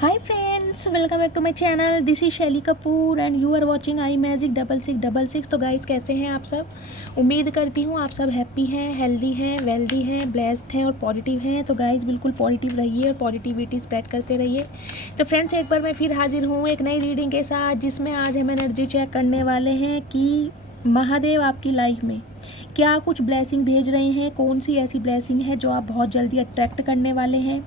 Hi friends, welcome back to my channel. This is Shaili Kapoor and you are watching I Magic 6666। तो guys, कैसे हैं आप सब? उम्मीद करती हूँ आप सब हैप्पी हैं, हेल्दी हैं, वेल्दी हैं, ब्लेस्ड हैं और पॉजिटिव हैं। तो गाइस, बिल्कुल पॉजिटिव रहिए और पॉजिटिविटी स्प्रेड करते रहिए। तो फ्रेंड्स, एक बार मैं फिर हाजिर हूँ एक नई रीडिंग के साथ, जिसमें आज हम एनर्जी चेक करने वाले हैं कि महादेव आपकी लाइफ में क्या कुछ ब्लेसिंग भेज रहे हैं। कौन सी ऐसी ब्लेसिंग है जो आप बहुत जल्दी अट्रैक्ट करने वाले हैं।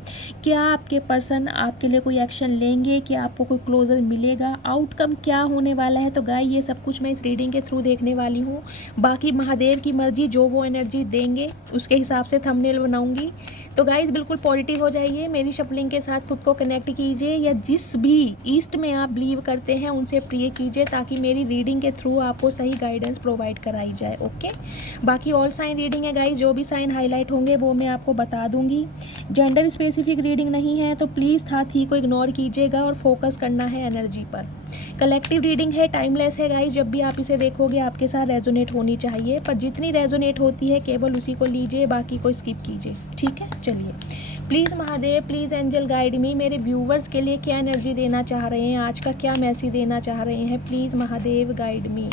क्या आपके पर्सन आपके लिए कोई एक्शन लेंगे, क्या आपको कोई क्लोजर मिलेगा, आउटकम क्या होने वाला है। तो गाय, ये सब कुछ मैं इस रीडिंग के थ्रू देखने वाली हूँ। बाकी महादेव की मर्जी, जो वो एनर्जी देंगे उसके हिसाब से थंबनेल बनाऊंगी। तो गाइज, बिल्कुल पॉजिटिव हो जाइए, मेरी शफलिंग के साथ खुद को कनेक्ट कीजिए, या जिस भी ईस्ट में आप बिलीव करते हैं उनसे प्रे कीजिए, ताकि मेरी रीडिंग के थ्रू आपको सही गाइडेंस प्रोवाइड कराई जाए। ओके, बाकी ऑल साइन रीडिंग है गाइज, जो भी साइन हाईलाइट होंगे वो मैं आपको बता दूंगी। जेंडर स्पेसिफिक रीडिंग नहीं है, तो प्लीज़ था थी को इग्नोर कीजिएगा और फोकस करना है एनर्जी पर। कलेक्टिव रीडिंग है, टाइमलेस है गाइज, जब भी आप इसे देखोगे आपके साथ रेजोनेट होनी चाहिए, पर जितनी रेजोनेट होती है केवल उसी को लीजिए, बाकी को स्किप कीजिए। ठीक है, चलिए। Please Mahadev, please angel guide me, मेरे व्यूवर्स के लिए क्या एनर्जी देना चाह रहे हैं, आज का क्या मैसेज देना चाह रहे हैं। Please Mahadev guide me.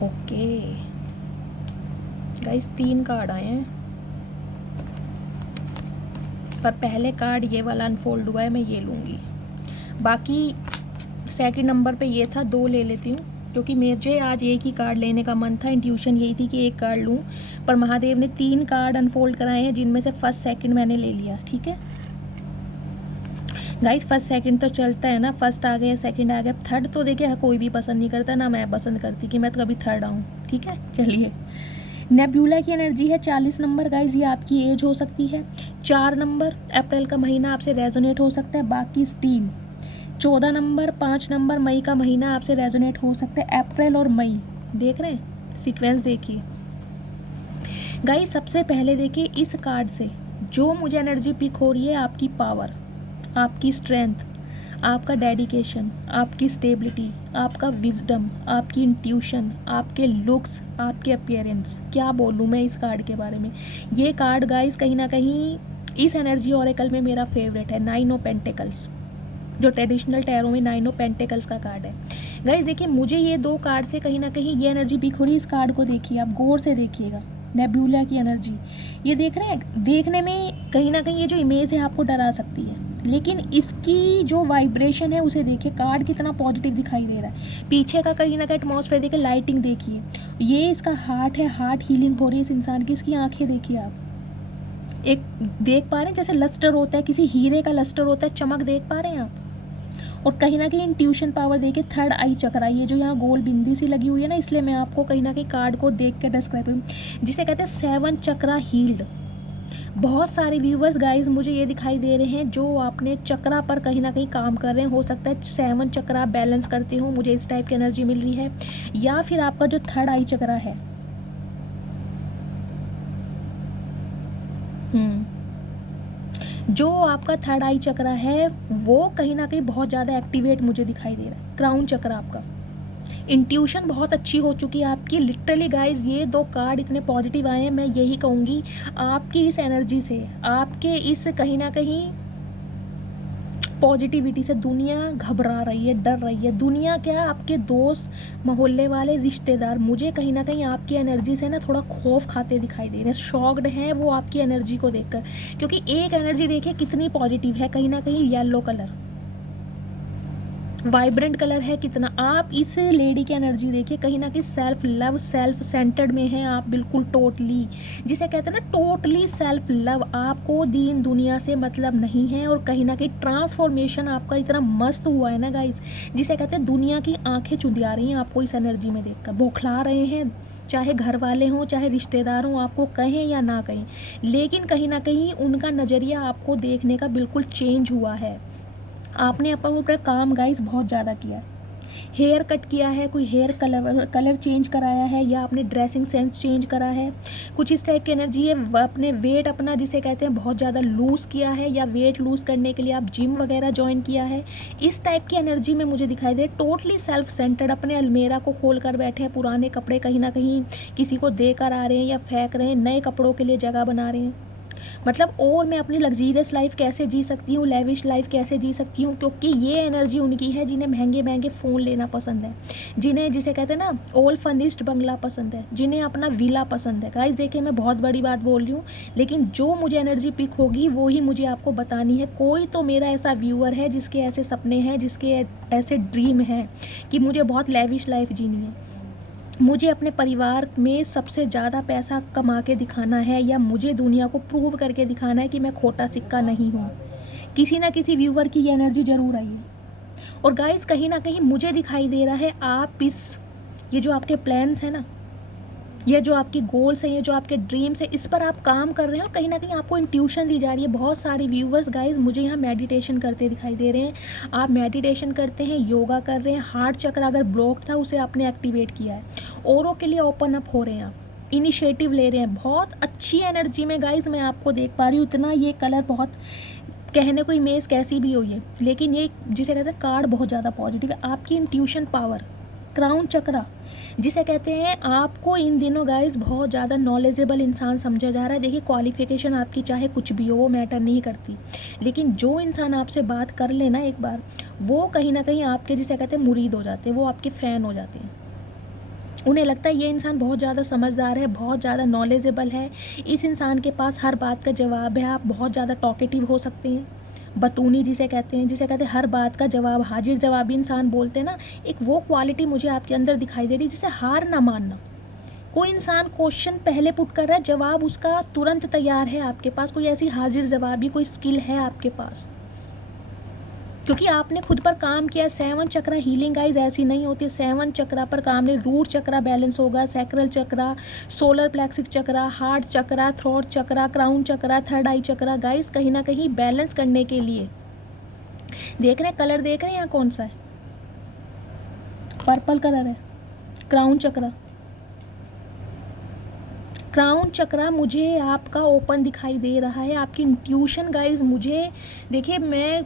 Okay guys, 3 card आए हैं, पर पहले कार्ड ये वाला अनफोल्ड हुआ है, मैं ये लूँगी। बाकी सेकंड नंबर पे ये था, 2 ले लेती हूँ, क्योंकि मुझे आज एक ही कार्ड लेने का मन था। इंट्यूशन यही थी कि एक कार्ड लूँ, पर महादेव ने 3 कार्ड अनफोल्ड कराए हैं, जिनमें से फर्स्ट सेकंड मैंने ले लिया। ठीक है गाइस, फर्स्ट सेकंड तो चलता है ना, फर्स्ट आ गया, सेकंड आ गया, थर्ड तो देखिए कोई भी पसंद नहीं करता ना, मैं पसंद करती कि मैं तो कभी थर्ड आऊँ। ठीक है, चलिए। नेब्यूला की एनर्जी है 40 नंबर गाइज, ये आपकी एज हो सकती है। 4 नंबर, अप्रैल का महीना आपसे रेजोनेट हो सकता है। बाकी स्टीम 14 नंबर, 5 नंबर, मई का महीना आपसे रेजोनेट हो सकता है। अप्रैल और मई देख रहे हैं, सीक्वेंस देखिए गाइज। सबसे पहले देखिए इस कार्ड से जो मुझे एनर्जी पिक हो रही है, आपकी पावर, आपकी स्ट्रेंथ, आपका डेडिकेशन, आपकी स्टेबिलिटी, आपका विजडम, आपकी इंट्यूशन, आपके लुक्स, आपके अपीयरेंस। क्या बोलूँ मैं इस कार्ड के बारे में। ये कार्ड गाइस कहीं ना कहीं इस एनर्जी ऑरेकल में मेरा फेवरेट है। 9 ऑफ पेंटिकल्स, जो ट्रेडिशनल टैरो में 9 ऑफ पेंटिकल्स का कार्ड है। गाइस देखिए, मुझे ये 2 कार्ड से कहीं ना कहीं ये एनर्जी पिक हो रही है। इस कार्ड को देखिए, आप गौर से देखिएगा, नेब्यूला की एनर्जी ये देख रहे हैं। देखने में कहीं ना कहीं ये जो इमेज है आपको डरा सकती है, लेकिन इसकी जो वाइब्रेशन है उसे देखिए, कार्ड कितना पॉजिटिव दिखाई दे रहा है। पीछे का कहीं ना कहीं एटमॉस्फेयर देखिए, लाइटिंग देखिए, ये इसका हार्ट है, हार्ट हीलिंग हो रही है इस इंसान की। इसकी आंखें देखिए, आप एक देख पा रहे हैं जैसे लस्टर होता है, किसी हीरे का लस्टर होता है, चमक देख पा रहे हैं आप। और कहीं ना कहीं इंट्यूशन पावर देखिए, थर्ड आई चक्रा, ये जो यहाँ गोल बिंदी सी लगी हुई है ना, इसलिए मैं आपको कहीं ना कहीं कार्ड को देख के डिस्क्राइब करूँ, जिसे कहते हैं 7 चक्रा हील्ड। बहुत सारे व्यूवर्स गाइस मुझे ये दिखाई दे रहे हैं जो आपने चक्रा पर कहीं ना कहीं काम कर रहे हैं। हो सकता है 7 चक्रा बैलेंस करते हो, मुझे इस टाइप की एनर्जी मिल रही है। या फिर आपका जो थर्ड आई चक्रा है, जो आपका थर्ड आई चक्रा है वो कहीं ना कहीं बहुत ज़्यादा एक्टिवेट मुझे दिखाई दे रहा है। क्राउन चक्रा आपका, इंट्यूशन बहुत अच्छी हो चुकी है आपकी। लिटरली गाइज, ये 2 कार्ड इतने पॉजिटिव आए हैं, मैं यही कहूँगी आपकी इस एनर्जी से, आपके इस कहीं ना कहीं पॉजिटिविटी से दुनिया घबरा रही है, डर रही है। दुनिया क्या, आपके दोस्त, मोहल्ले वाले, रिश्तेदार, मुझे कहीं ना कहीं आपकी एनर्जी से ना थोड़ा खौफ खाते दिखाई दे रहे हैं, शॉक्ड हैं वो आपकी एनर्जी को देखकर। क्योंकि एक एनर्जी देखिए कितनी पॉजिटिव है, कहीं ना कहीं येलो कलर, वाइब्रेंट कलर है कितना। आप इस लेडी की एनर्जी देखिए, कहीं ना कहीं सेल्फ लव, सेल्फ सेंटर्ड में है आप बिल्कुल, टोटली, जिसे कहते हैं ना टोटली सेल्फ लव। आपको दीन दुनिया से मतलब नहीं है, और कहीं ना कहीं ट्रांसफॉर्मेशन आपका इतना मस्त हुआ है ना गाइज, जिसे कहते हैं दुनिया की आंखें चुंधिया रही हैं आपको इस एनर्जी में देखकर, बौखला रहे हैं। चाहे घर वाले हों, चाहे रिश्तेदार हों, आपको कहें या ना कहें, लेकिन कहीं ना कहीं उनका नज़रिया आपको देखने का बिल्कुल चेंज हुआ है। आपने अपन ऊपर काम गाइस बहुत ज़्यादा किया, हेयर कट किया है, कोई हेयर कलर चेंज कराया है, या आपने ड्रेसिंग सेंस चेंज करा है, कुछ इस टाइप की एनर्जी है। अपने वेट अपना जिसे कहते हैं बहुत ज़्यादा लूज़ किया है, या वेट लूज़ करने के लिए आप जिम वगैरह ज्वाइन किया है। इस टाइप की एनर्जी में मुझे दिखाई दे, टोटली सेल्फ सेंटर्ड, अपने अलमेरा को खोल कर बैठे हैं, पुराने कपड़े कहीं ना कहीं किसी को देकर आ रहे हैं या फेंक रहे हैं, नए कपड़ों के लिए जगह बना रहे हैं। मतलब और मैं अपनी लग्जीरियस लाइफ कैसे जी सकती हूँ, लेविश लाइफ कैसे जी सकती हूँ, क्योंकि ये एनर्जी उनकी है जिन्हें महंगे महंगे फ़ोन लेना पसंद है, जिन्हें जिसे कहते हैं ना ऑल फर्निश्ड बंगला पसंद है, जिन्हें अपना विला पसंद है। गाइस देखिए मैं बहुत बड़ी बात बोल रही हूँ, लेकिन जो मुझे एनर्जी पिक होगी वो ही मुझे आपको बतानी है। कोई तो मेरा ऐसा व्यूअर है जिसके ऐसे सपने हैं, जिसके ऐसे ड्रीम हैं कि मुझे बहुत लेविश लाइफ जीनी है, मुझे अपने परिवार में सबसे ज़्यादा पैसा कमा के दिखाना है, या मुझे दुनिया को प्रूव करके दिखाना है कि मैं खोटा सिक्का नहीं हूँ। किसी ना किसी व्यूवर की ये एनर्जी ज़रूर आई है। और गाइस कहीं ना कहीं मुझे दिखाई दे रहा है आप ये जो आपके प्लान्स हैं ना, ये जो आपकी गोल्स हैं, ये जो आपके ड्रीम्स हैं, इस पर आप काम कर रहे हो। कहीं ना कहीं आपको इंट्यूशन दी जा रही है। बहुत सारे व्यूवर्स गाइस मुझे यहाँ मेडिटेशन करते दिखाई दे रहे हैं। आप मेडिटेशन करते हैं, योगा कर रहे हैं, हार्ट चक्र अगर ब्लॉक था उसे आपने एक्टिवेट किया है, औरों के लिए ओपन अप हो रहे हैं, आप इनिशिएटिव ले रहे हैं। बहुत अच्छी एनर्जी में गाइस मैं आपको देख पा रही हूँ। इतना ये कलर बहुत, कहने को इमेज कैसी भी हुई है, लेकिन ये जिसे कहते हैं कार्ड बहुत ज़्यादा पॉजिटिव है। आपकी इंट्यूशन पावर, क्राउन चक्रा जिसे कहते हैं, आपको इन दिनों गाइस बहुत ज़्यादा नॉलेजेबल इंसान समझा जा रहा है। देखिए क्वालिफिकेशन आपकी चाहे कुछ भी हो वो मैटर नहीं करती, लेकिन जो इंसान आपसे बात कर लेना एक बार, वो कहीं ना कहीं आपके जिसे कहते हैं मुरीद हो जाते हैं, वो आपके फ़ैन हो जाते हैं। उन्हें लगता है ये इंसान बहुत ज़्यादा समझदार है, बहुत ज़्यादा नॉलेजेबल है, इस इंसान के पास हर बात का जवाब है। आप बहुत ज़्यादा टॉकेटिव हो सकते हैं, बतूनी जिसे कहते हैं हर बात का जवाब, हाजिर जवाबी इंसान बोलते हैं ना, एक वो क्वालिटी मुझे आपके अंदर दिखाई दे रही है, जिसे हार ना मानना। कोई इंसान क्वेश्चन पहले पुट कर रहा है, जवाब उसका तुरंत तैयार है आपके पास, कोई ऐसी हाजिर जवाबी कोई स्किल है आपके पास, क्योंकि आपने खुद पर काम किया। 7 चक्रा हीलिंग गाइज ऐसी नहीं होती। 7 चक्रा पर काम नहीं, रूट चक्रा बैलेंस होगा, सैक्रल चक्रा, सोलर प्लेक्सिक चक्रा, हार्ट चक्रा, थ्रोट चक्रा, क्राउन चक्रा, थर्ड आई चक्रा गाइज कहीं ना कहीं बैलेंस करने के लिए। देख रहे हैं कलर, देख रहे हैं यहाँ कौन सा है, पर्पल कलर है, क्राउन चक्रा। क्राउन चक्रा मुझे आपका ओपन दिखाई दे रहा है। आपकी इंट्यूशन गाइज मुझे, देखिए मैं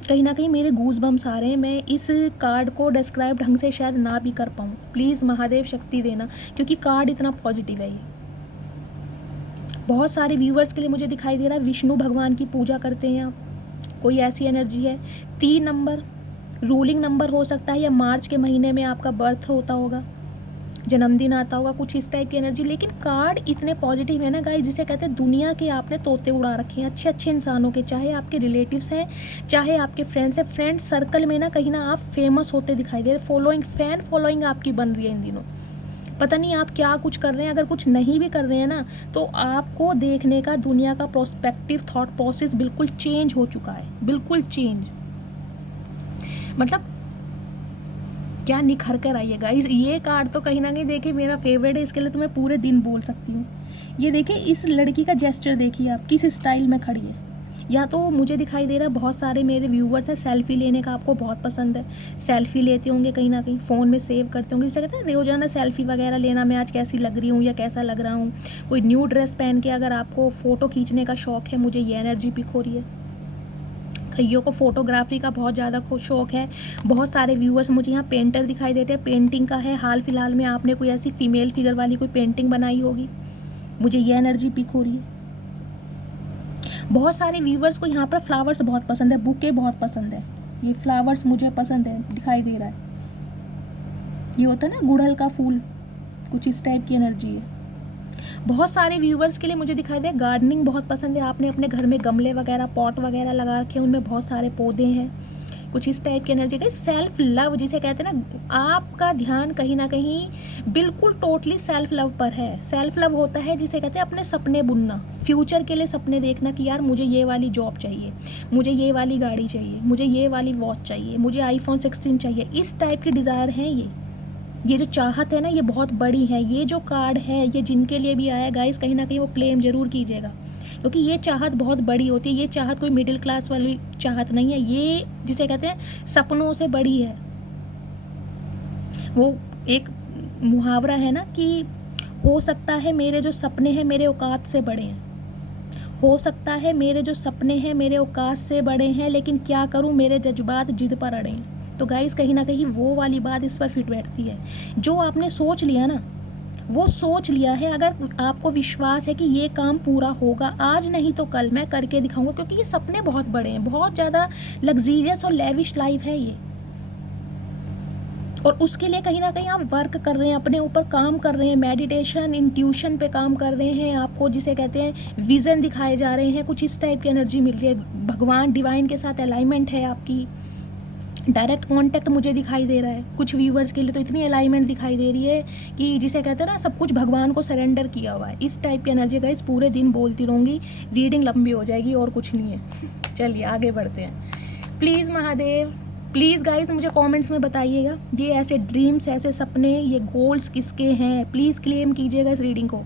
कहीं ना कहीं मेरे गूज बम्स आ रहे हैं। मैं इस कार्ड को डिस्क्राइब ढंग से शायद ना भी कर पाऊँ, प्लीज़ महादेव शक्ति देना, क्योंकि कार्ड इतना पॉजिटिव है। ये बहुत सारे व्यूवर्स के लिए मुझे दिखाई दे रहा है विष्णु भगवान की पूजा करते हैं आप, कोई ऐसी एनर्जी है। 3 नंबर रूलिंग नंबर हो सकता है, या मार्च के महीने में आपका बर्थ होता होगा, जन्मदिन आता होगा, कुछ इस टाइप की एनर्जी। लेकिन कार्ड इतने पॉजिटिव है ना गाइस, जिसे कहते हैं दुनिया के आपने तोते उड़ा रखे हैं अच्छे अच्छे इंसानों के, चाहे आपके रिलेटिव्स हैं, चाहे आपके फ्रेंड्स हैं। फ्रेंड सर्कल में ना कहीं ना आप फेमस होते दिखाई दे रहे, फॉलोइंग, फैन फॉलोइंग आपकी बन रही है इन दिनों। पता नहीं आप क्या कुछ कर रहे हैं, अगर कुछ नहीं भी कर रहे हैं ना, तो आपको देखने का दुनिया का प्रोस्पेक्टिव थॉट प्रोसेस बिल्कुल चेंज हो चुका है, बिल्कुल चेंज। मतलब क्या निखर कर आई है गाइस। ये कार्ड तो कहीं ना कहीं देखिए मेरा फेवरेट है, इसके लिए तो मैं पूरे दिन बोल सकती हूँ। ये देखिए इस लड़की का जेस्चर देखिए आप, किस स्टाइल में खड़ी है। या तो मुझे दिखाई दे रहा है बहुत सारे मेरे व्यूवर्स हैं, सेल्फी लेने का आपको बहुत पसंद है, सेल्फी लेते होंगे कहीं ना कहीं, फ़ोन में सेव करते होंगे, जिसे कहते हैं रोजाना सेल्फी वगैरह लेना, मैं आज कैसी लग रही हूँ या कैसा लग रहा हूँ। कोई न्यू ड्रेस पहन के अगर आपको फ़ोटो खींचने का शौक़ है, मुझे ये एनर्जी पिक हो रही है। कईयों को फोटोग्राफी का बहुत ज़्यादा शौक़ है। बहुत सारे व्यूअर्स मुझे यहाँ पेंटर दिखाई देते हैं, पेंटिंग का है। हाल फिलहाल में आपने कोई ऐसी फीमेल फिगर वाली कोई पेंटिंग बनाई होगी, मुझे ये एनर्जी पिक हो रही है। बहुत सारे व्यूअर्स को यहाँ पर फ्लावर्स बहुत पसंद है, बुके बहुत पसंद है। ये फ्लावर्स मुझे पसंद है, दिखाई दे रहा है। ये होता है ना गुड़हल का फूल, कुछ इस टाइप की एनर्जी है। बहुत सारे व्यूवर्स के लिए मुझे दिखाई दे गार्डनिंग बहुत पसंद है। आपने अपने घर में गमले वगैरह, पॉट वगैरह लगा रखे हैं, उनमें बहुत सारे पौधे हैं, कुछ इस टाइप की एनर्जी का। सेल्फ लव जिसे कहते हैं ना, आपका ध्यान कहीं ना कहीं बिल्कुल टोटली सेल्फ लव पर है। सेल्फ लव होता है जिसे कहते हैं अपने सपने बुनना, फ्यूचर के लिए सपने देखना कि यार मुझे ये वाली जॉब चाहिए, मुझे ये वाली गाड़ी चाहिए, मुझे ये वाली वॉच चाहिए, मुझे iPhone 16 चाहिए। इस टाइप की डिज़ायर हैं ये जो चाहत है ना, ये बहुत बड़ी है। ये जो कार्ड है ये जिनके लिए भी आया गाइस, कहीं ना कहीं वो क्लेम जरूर कीजिएगा, क्योंकि ये चाहत बहुत बड़ी होती है। ये चाहत कोई मिडिल क्लास वाली चाहत नहीं है, ये जिसे कहते हैं सपनों से बड़ी है। वो एक मुहावरा है ना कि हो सकता है मेरे जो सपने हैं मेरे औकात से बड़े हैं, हो सकता है मेरे जो सपने हैं मेरे औकात से बड़े हैं, लेकिन क्या करूं मेरे जज्बात जिद पर अड़े हैं। तो गाइस कहीं ना कहीं वो वाली बात इस पर फिट बैठती है। जो आपने सोच लिया ना, वो सोच लिया है। अगर आपको विश्वास है कि ये काम पूरा होगा, आज नहीं तो कल मैं करके दिखाऊंगा, क्योंकि ये सपने बहुत बड़े हैं, बहुत ज़्यादा लग्जीरियस और लेविश लाइफ है ये, और उसके लिए कहीं ना कहीं आप वर्क कर रहे हैं, अपने ऊपर काम कर रहे हैं, मेडिटेशन, इंट्यूशन पे काम कर रहे हैं, आपको जिसे कहते हैं विज़न दिखाए जा रहे हैं, कुछ इस टाइप की एनर्जी मिल रही है। भगवान डिवाइन के साथ अलाइनमेंट है आपकी, डायरेक्ट कांटेक्ट मुझे दिखाई दे रहा है। कुछ व्यूवर्स के लिए तो इतनी अलाइनमेंट दिखाई दे रही है कि जिसे कहते हैं ना सब कुछ भगवान को सरेंडर किया हुआ है। इस टाइप की एनर्जी गाइस पूरे दिन बोलती रहूँगी, रीडिंग लंबी हो जाएगी और कुछ नहीं है। चलिए आगे बढ़ते हैं। प्लीज़ महादेव, प्लीज़ गाइस मुझे कमेंट्स में बताइएगा ये ऐसे ड्रीम्स, ऐसे सपने, ये गोल्स किसके हैं। प्लीज़ क्लेम कीजिएगा इस रीडिंग को।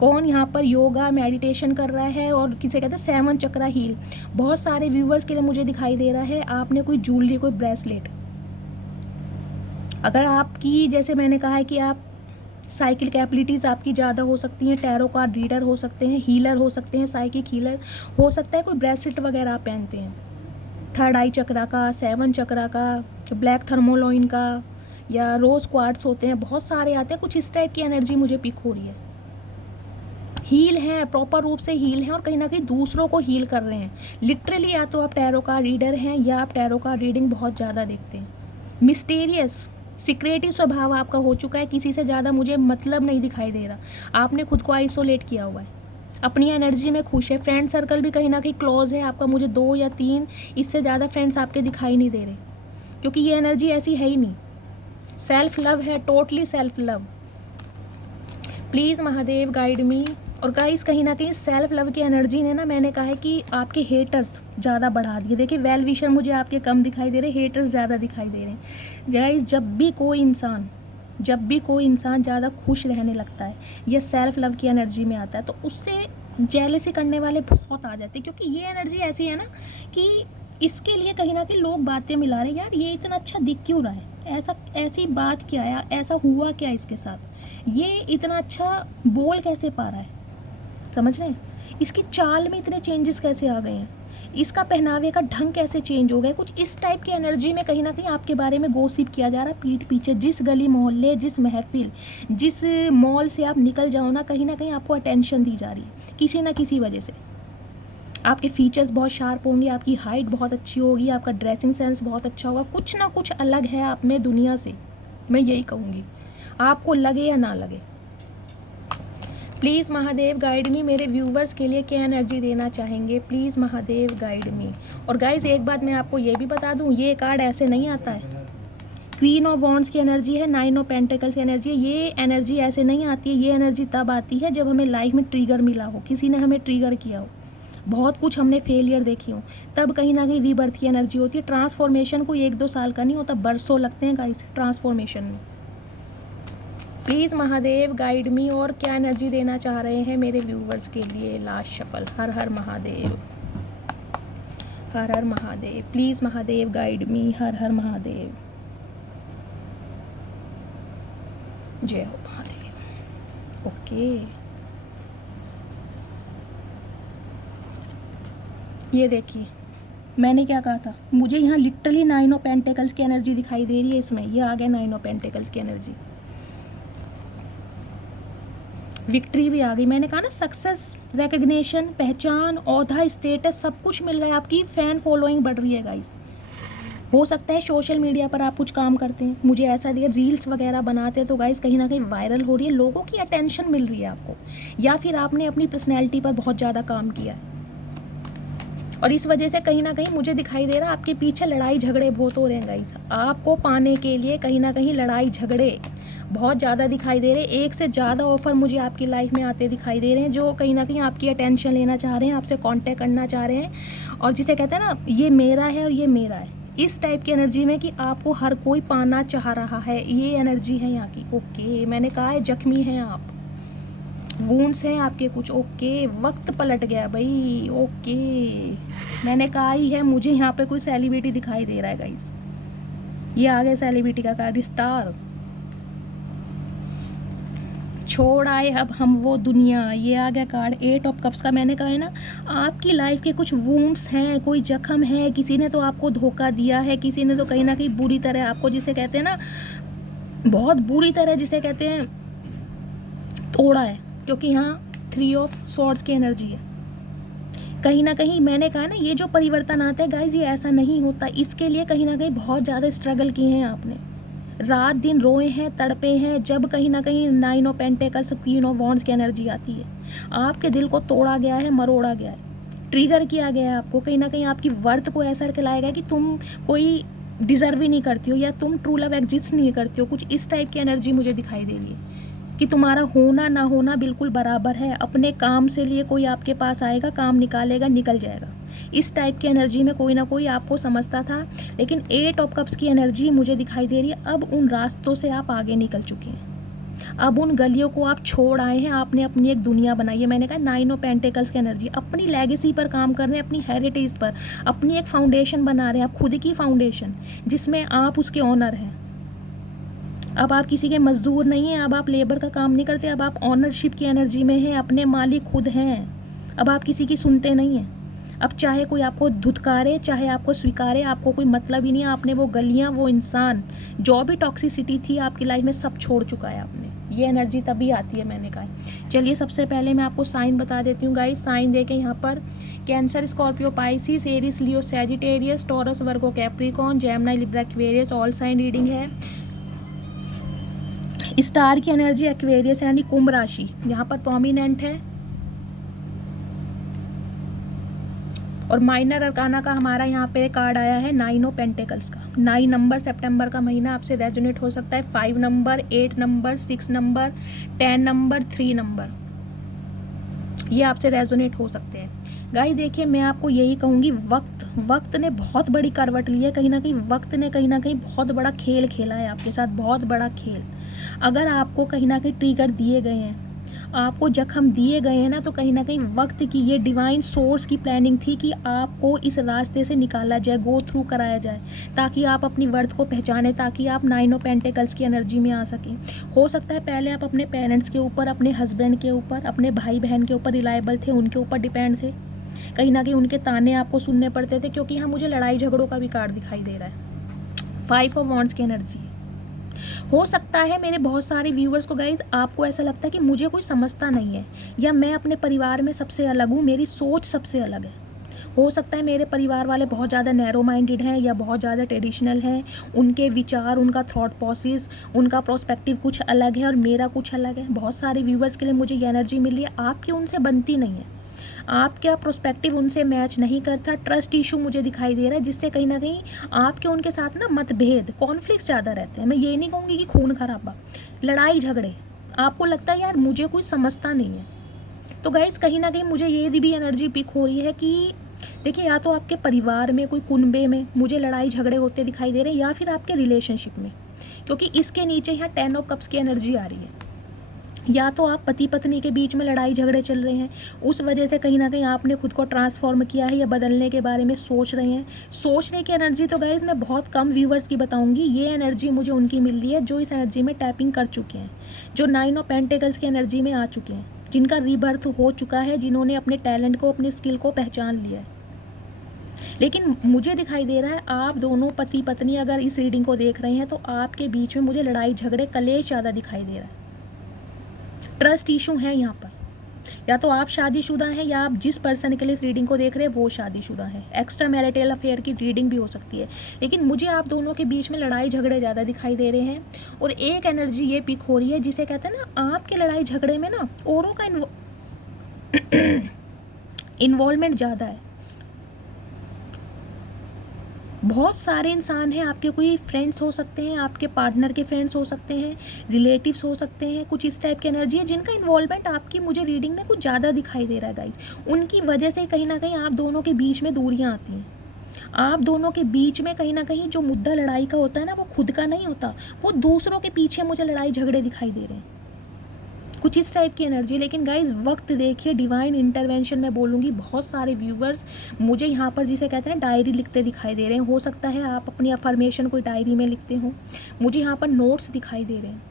कौन यहाँ पर योगा मेडिटेशन कर रहा है और किसे कहते हैं 7 चक्रा हील। बहुत सारे व्यूवर्स के लिए मुझे दिखाई दे रहा है आपने कोई ज्वेलरी, कोई ब्रेसलेट। अगर आपकी, जैसे मैंने कहा है कि आप साइकिल कैपेबिलिटीज़ आपकी ज़्यादा हो सकती हैं, टैरो कार्ड रीडर हो सकते हैं, हीलर हो सकते हैं, साइकिक हीलर हो सकता है, कोई ब्रेसलेट वगैरह आप पहनते हैं 3rd आई चक्रा का, 7 चक्रा का, ब्लैक थर्मोलोइन का, या रोज़ क्वार्ट्स होते हैं, बहुत सारे आते हैं। कुछ इस टाइप की एनर्जी मुझे पिक हो रही है। हील हैं, प्रॉपर रूप से हील हैं और कहीं ना कहीं दूसरों को हील कर रहे हैं। लिटरली या तो आप टैरो का रीडर हैं या आप टैरो का रीडिंग बहुत ज़्यादा देखते हैं। मिस्टीरियस सीक्रेटिव स्वभाव आपका हो चुका है, किसी से ज़्यादा मुझे मतलब नहीं दिखाई दे रहा। आपने खुद को आइसोलेट किया हुआ है, अपनी एनर्जी में खुश है। फ्रेंड सर्कल भी कहीं ना कहीं क्लोज है आपका, मुझे 2 या 3, इससे ज़्यादा फ्रेंड्स आपके दिखाई नहीं दे रहे, क्योंकि ये एनर्जी ऐसी है ही नहीं। सेल्फ लव है, totally self love. Please Mahadev guide मी। और गाइस कहीं ना कहीं सेल्फ लव की एनर्जी ने ना, मैंने कहा है कि आपके हेटर्स ज़्यादा बढ़ा दिए। देखिए वेल विशर मुझे आपके कम दिखाई दे रहे, हेटर्स ज़्यादा दिखाई दे रहे हैं। गाइस जब भी कोई इंसान ज़्यादा खुश रहने लगता है या सेल्फ लव की एनर्जी में आता है, तो उससे जेलसी करने वाले बहुत आ जाते हैं, क्योंकि ये एनर्जी ऐसी है ना कि इसके लिए कहीं ना कहीं लोग बातें मिला रहे हैं, यार ये इतना अच्छा दिख क्यों रहा है, ऐसी बात क्या है, ऐसा हुआ क्या इसके साथ, ये इतना अच्छा बोल कैसे पा रहा है, समझ रहे हैं, इसकी चाल में इतने चेंजेस कैसे आ गए हैं, इसका पहनावे का ढंग कैसे चेंज हो गया। कुछ इस टाइप की एनर्जी में कहीं ना कहीं आपके बारे में गॉसिप किया जा रहा है पीठ पीछे। जिस गली मोहल्ले, जिस महफिल, जिस मॉल से आप निकल जाओ ना कहीं आपको अटेंशन दी जा रही है किसी ना किसी वजह से। आपके फीचर्स बहुत शार्प होंगे, आपकी हाइट बहुत अच्छी होगी, आपका ड्रेसिंग सेंस बहुत अच्छा होगा, कुछ ना कुछ अलग है आप में दुनिया से, मैं यही कहूँगी, आपको लगे या ना लगे। प्लीज़ महादेव गाइड मी। मेरे व्यूवर्स के लिए क्या एनर्जी देना चाहेंगे, प्लीज़ महादेव गाइड मी। और गाइस एक बात मैं आपको ये भी बता दूँ, ये कार्ड ऐसे नहीं आता है। क्वीन ऑफ वॉन्ड्स की एनर्जी है, 9 ऑफ पेंटिकल्स की एनर्जी है। ये एनर्जी ऐसे नहीं आती है, ये एनर्जी तब आती है जब हमें लाइफ में ट्रिगर मिला हो, किसी ने हमें ट्रिगर किया हो, बहुत कुछ हमने फेलियर देखी हो, तब कहीं ना कहीं रीबर्थ की एनर्जी होती है। ट्रांसफॉर्मेशन को 1-2 साल का नहीं होता, बरसों लगते हैं गाइस ट्रांसफॉर्मेशन में। प्लीज़ महादेव गाइड मी। और क्या एनर्जी देना चाह रहे हैं मेरे व्यूवर्स के लिए। Last shuffle. हर हर महादेव, हर हर Mahadev. Please Mahadev guide me. हर हर महादेव, जय हो महादेव। ओके, ये देखिए मैंने क्या कहा था, मुझे यहाँ लिटरली 9 ऑफ पेंटिकल्स की एनर्जी दिखाई दे रही है इसमें। ये आ गया 9 ऑफ पेंटिकल्स की एनर्जी, विक्ट्री भी आ गई। मैंने कहा ना सक्सेस, रिकग्निशन, पहचान, औहदा, स्टेटस, सब कुछ मिल रहा है। आपकी फ़ैन फॉलोइंग बढ़ रही है गाइस। हो सकता है सोशल मीडिया पर आप कुछ काम करते हैं, मुझे ऐसा दिया रील्स वगैरह बनाते हैं, तो गाइस कहीं ना कहीं वायरल हो रही है, लोगों की अटेंशन मिल रही है आपको, या फिर आपने अपनी पर्सनैलिटी पर बहुत ज़्यादा काम किया है और इस वजह से कहीं ना कहीं मुझे दिखाई दे रहा है आपके पीछे लड़ाई झगड़े बहुत हो रहे हैं गाइस। आपको पाने के लिए कहीं ना कहीं लड़ाई झगड़े बहुत ज़्यादा दिखाई दे रहे हैं। एक से ज़्यादा ऑफ़र मुझे आपकी लाइफ में आते दिखाई दे रहे हैं, जो कहीं ना कहीं आपकी अटेंशन लेना चाह रहे हैं, आपसे कांटेक्ट करना चाह रहे हैं, और जिसे कहते हैं ना ये मेरा है और ये मेरा है, इस टाइप की एनर्जी में कि आपको हर कोई पाना चाह रहा है, ये एनर्जी है यहाँ की। ओके, मैंने कहा है जख्मी हैं आप, वूंड्स हैं आपके कुछ। ओके, वक्त पलट गया भाई। ओके, मैंने कहा ही है, मुझे यहाँ पे कोई सेलिब्रिटी दिखाई दे रहा है गाइस। ये आ गया सेलिब्रिटी का कार्ड, स्टार। छोड़ आए अब हम वो दुनिया, ये आ गया कार्ड 8 ऑफ कप्स का। मैंने कहा है ना आपकी लाइफ के कुछ वूंड्स हैं, कोई जख्म है, किसी ने तो आपको धोखा दिया है, किसी ने तो कहीं ना कहीं बुरी तरह आपको, जिसे कहते हैं ना बहुत बुरी तरह, जिसे कहते हैं तोड़ा है, क्योंकि यहाँ 3 ऑफ स्वॉर्ड्स की एनर्जी है। कहीं ना कहीं मैंने कहा ना, ये जो परिवर्तन आता है गाइज, ये ऐसा नहीं होता। इसके लिए कहीं ना कहीं बहुत ज़्यादा स्ट्रगल किए हैं आपने, रात दिन रोए हैं, तड़पे हैं। जब कहीं ना कहीं 9 of pentacles, queen of wands की एनर्जी आती है, आपके दिल को तोड़ा गया है, मरोड़ा गया है, ट्रिगर किया गया है आपको। कहीं ना कहीं आपकी वर्थ को ऐसा कहलाया गया कि तुम कोई डिज़र्व ही नहीं करती हो, या तुम ट्रू लव एग्जिस्ट नहीं करती हो। कुछ इस टाइप की एनर्जी मुझे दिखाई दे रही है कि तुम्हारा होना ना होना बिल्कुल बराबर है। अपने काम से लिए कोई आपके पास आएगा, काम निकालेगा, निकल जाएगा। इस टाइप की एनर्जी में कोई ना कोई आपको समझता था, लेकिन 8 ऑफ कप्स की एनर्जी मुझे दिखाई दे रही है। अब उन रास्तों से आप आगे निकल चुके हैं, अब उन गलियों को आप छोड़ आए हैं, आपने अपनी एक दुनिया बनाई है। मैंने कहा 9 ऑफ पेंटेकल्स की एनर्जी, अपनी लेगेसी पर काम कर रहे हैं, अपनी हेरिटेज पर, अपनी एक फाउंडेशन बना रहे हैं, आप खुद की फाउंडेशन, जिसमें आप उसके ऑनर हैं। अब आप किसी के मजदूर नहीं हैं, अब आप लेबर का काम नहीं करते, अब आप ऑनरशिप की एनर्जी में हैं, अपने मालिक खुद हैं। अब आप किसी की सुनते नहीं हैं। अब चाहे कोई आपको धुतकारे, चाहे आपको स्वीकारे, आपको कोई मतलब ही नहीं है। आपने वो गलियां, वो इंसान, जो भी टॉक्सिसिटी थी आपकी लाइफ में, सब छोड़ चुका है आपने। ये एनर्जी तभी आती है, मैंने कहा। चलिए सबसे पहले मैं आपको साइन बता देती हूँ गाइस। साइन देके यहाँ पर Cancer, Scorpio, Pisces, Aries, Leo, Sagittarius, Taurus, Virgo, Capricorn, Gemini, Libra, Aquarius, all sign reading है। स्टार की एनर्जी एक्वेरियस यानी कुंभ राशि यहाँ पर प्रोमिनेंट है। और माइनर अरकाना का हमारा यहाँ पे कार्ड आया है 9 ऑफ पेंटेकल्स का। 9 नंबर सितंबर का महीना आपसे रेजोनेट हो सकता है। 5 number, 8 number, 6 number, 10 number, 3 number, ये आपसे रेजोनेट हो सकते हैं। गाइस देखिए, मैं आपको यही कहूँगी, वक्त ने बहुत बड़ी करवट ली है। कहीं ना कहीं वक्त ने कहीं ना कहीं बहुत बड़ा खेल खेला है आपके साथ, बहुत बड़ा खेल। अगर आपको कहीं ना कहीं ट्रिगर दिए गए हैं, आपको जख्म दिए गए हैं ना, तो कहीं ना कहीं वक्त की, ये डिवाइन सोर्स की प्लानिंग थी कि आपको इस रास्ते से निकाला जाए, गो थ्रू कराया जाए, ताकि आप अपनी वर्थ को पहचाने, ताकि आप 9 ऑफ पेंटेकल्स की एनर्जी में आ सकें। हो सकता है पहले आप अपने पेरेंट्स के ऊपर, अपने हस्बैंड के ऊपर, अपने भाई बहन के ऊपर रिलायबल थे, उनके ऊपर डिपेंड थे। कहीं ना कहीं उनके ताने आपको सुनने पड़ते थे, क्योंकि यहाँ मुझे लड़ाई झगड़ों का भी कार्ड दिखाई दे रहा है। 5 ऑफ वॉन्ड्स की एनर्जी। हो सकता है मेरे बहुत सारे व्यूवर्स को गाइज, आपको ऐसा लगता है कि मुझे कोई समझता नहीं है, या मैं अपने परिवार में सबसे अलग हूँ, मेरी सोच सबसे अलग है। हो सकता है मेरे परिवार वाले बहुत ज़्यादा नैरो माइंडेड हैं, या बहुत ज़्यादा ट्रेडिशनल हैं, उनके विचार, उनका थॉट प्रोसेस, उनका प्रोस्पेक्टिव कुछ अलग है और मेरा कुछ अलग है। बहुत सारे व्यूवर्स के लिए मुझे ये एनर्जी मिली है, आपकी उनसे बनती नहीं है, आपका प्रोस्पेक्टिव उनसे मैच नहीं करता। ट्रस्ट इशू मुझे दिखाई दे रहा है, जिससे कहीं ना कहीं आपके उनके साथ ना मतभेद, कॉन्फ्लिक्ट ज़्यादा रहते हैं। मैं ये नहीं कहूँगी कि खून खराबा, लड़ाई झगड़े, आपको लगता है यार मुझे कोई समझता नहीं है। तो गाइस कहीं ना कहीं मुझे ये भी एनर्जी पिक हो रही है कि देखिए, या तो आपके परिवार में, कोई कुनबे में मुझे लड़ाई झगड़े होते दिखाई दे रहे हैं, या फिर आपके रिलेशनशिप में, क्योंकि इसके नीचे यहाँ 10 ऑफ कप्स की एनर्जी आ रही है। या तो आप पति पत्नी के बीच में लड़ाई झगड़े चल रहे हैं, उस वजह से कहीं ना कहीं आपने खुद को ट्रांसफॉर्म किया है, या बदलने के बारे में सोच रहे हैं। सोचने की एनर्जी तो गाइज मैं बहुत कम व्यूवर्स की बताऊंगी, ये एनर्जी मुझे उनकी मिल रही है जो इस एनर्जी में टैपिंग कर चुके हैं, जो 9 ऑफ पेंटेकल्स की एनर्जी में आ चुके हैं, जिनका रीबर्थ हो चुका है, जिन्होंने अपने टैलेंट को, अपने स्किल को पहचान लिया है। लेकिन मुझे दिखाई दे रहा है आप दोनों पति पत्नी अगर इस रीडिंग को देख रहे हैं, तो आपके बीच में मुझे लड़ाई झगड़े, कलेश ज़्यादा दिखाई दे रहा है। ट्रस्ट इशू है यहाँ पर, या तो आप शादीशुदा हैं, या आप जिस पर्सन के लिए इस रीडिंग को देख रहे हैं वो शादीशुदा है। एक्स्ट्रा मैरिटल अफेयर की रीडिंग भी हो सकती है, लेकिन मुझे आप दोनों के बीच में लड़ाई झगड़े ज़्यादा दिखाई दे रहे हैं। और एक एनर्जी ये पिक हो रही है, जिसे कहते हैं ना, आपके लड़ाई झगड़े में ना औरों का इन्वॉल्वमेंट ज़्यादा है। बहुत सारे इंसान हैं, आपके कोई फ्रेंड्स हो सकते हैं, आपके पार्टनर के फ्रेंड्स हो सकते हैं, रिलेटिव्स हो सकते हैं, कुछ इस टाइप की एनर्जी है, जिनका इन्वॉल्वमेंट आपकी मुझे रीडिंग में कुछ ज़्यादा दिखाई दे रहा है गाइस। उनकी वजह से कहीं ना कहीं आप दोनों के बीच में दूरियां आती हैं। आप दोनों के बीच में कहीं ना कहीं जो मुद्दा लड़ाई का होता है ना, वो खुद का नहीं होता, वो दूसरों के पीछे मुझे लड़ाई झगड़े दिखाई दे रहे हैं, कुछ इस टाइप की एनर्जी। लेकिन गाइज वक्त देखिए, डिवाइन इंटरवेंशन मैं बोलूँगी। बहुत सारे व्यूवर्स मुझे यहाँ पर, जिसे कहते हैं, डायरी लिखते दिखाई दे रहे हैं। हो सकता है आप अपनी अफर्मेशन कोई डायरी में लिखते हो, मुझे यहाँ पर नोट्स दिखाई दे रहे हैं।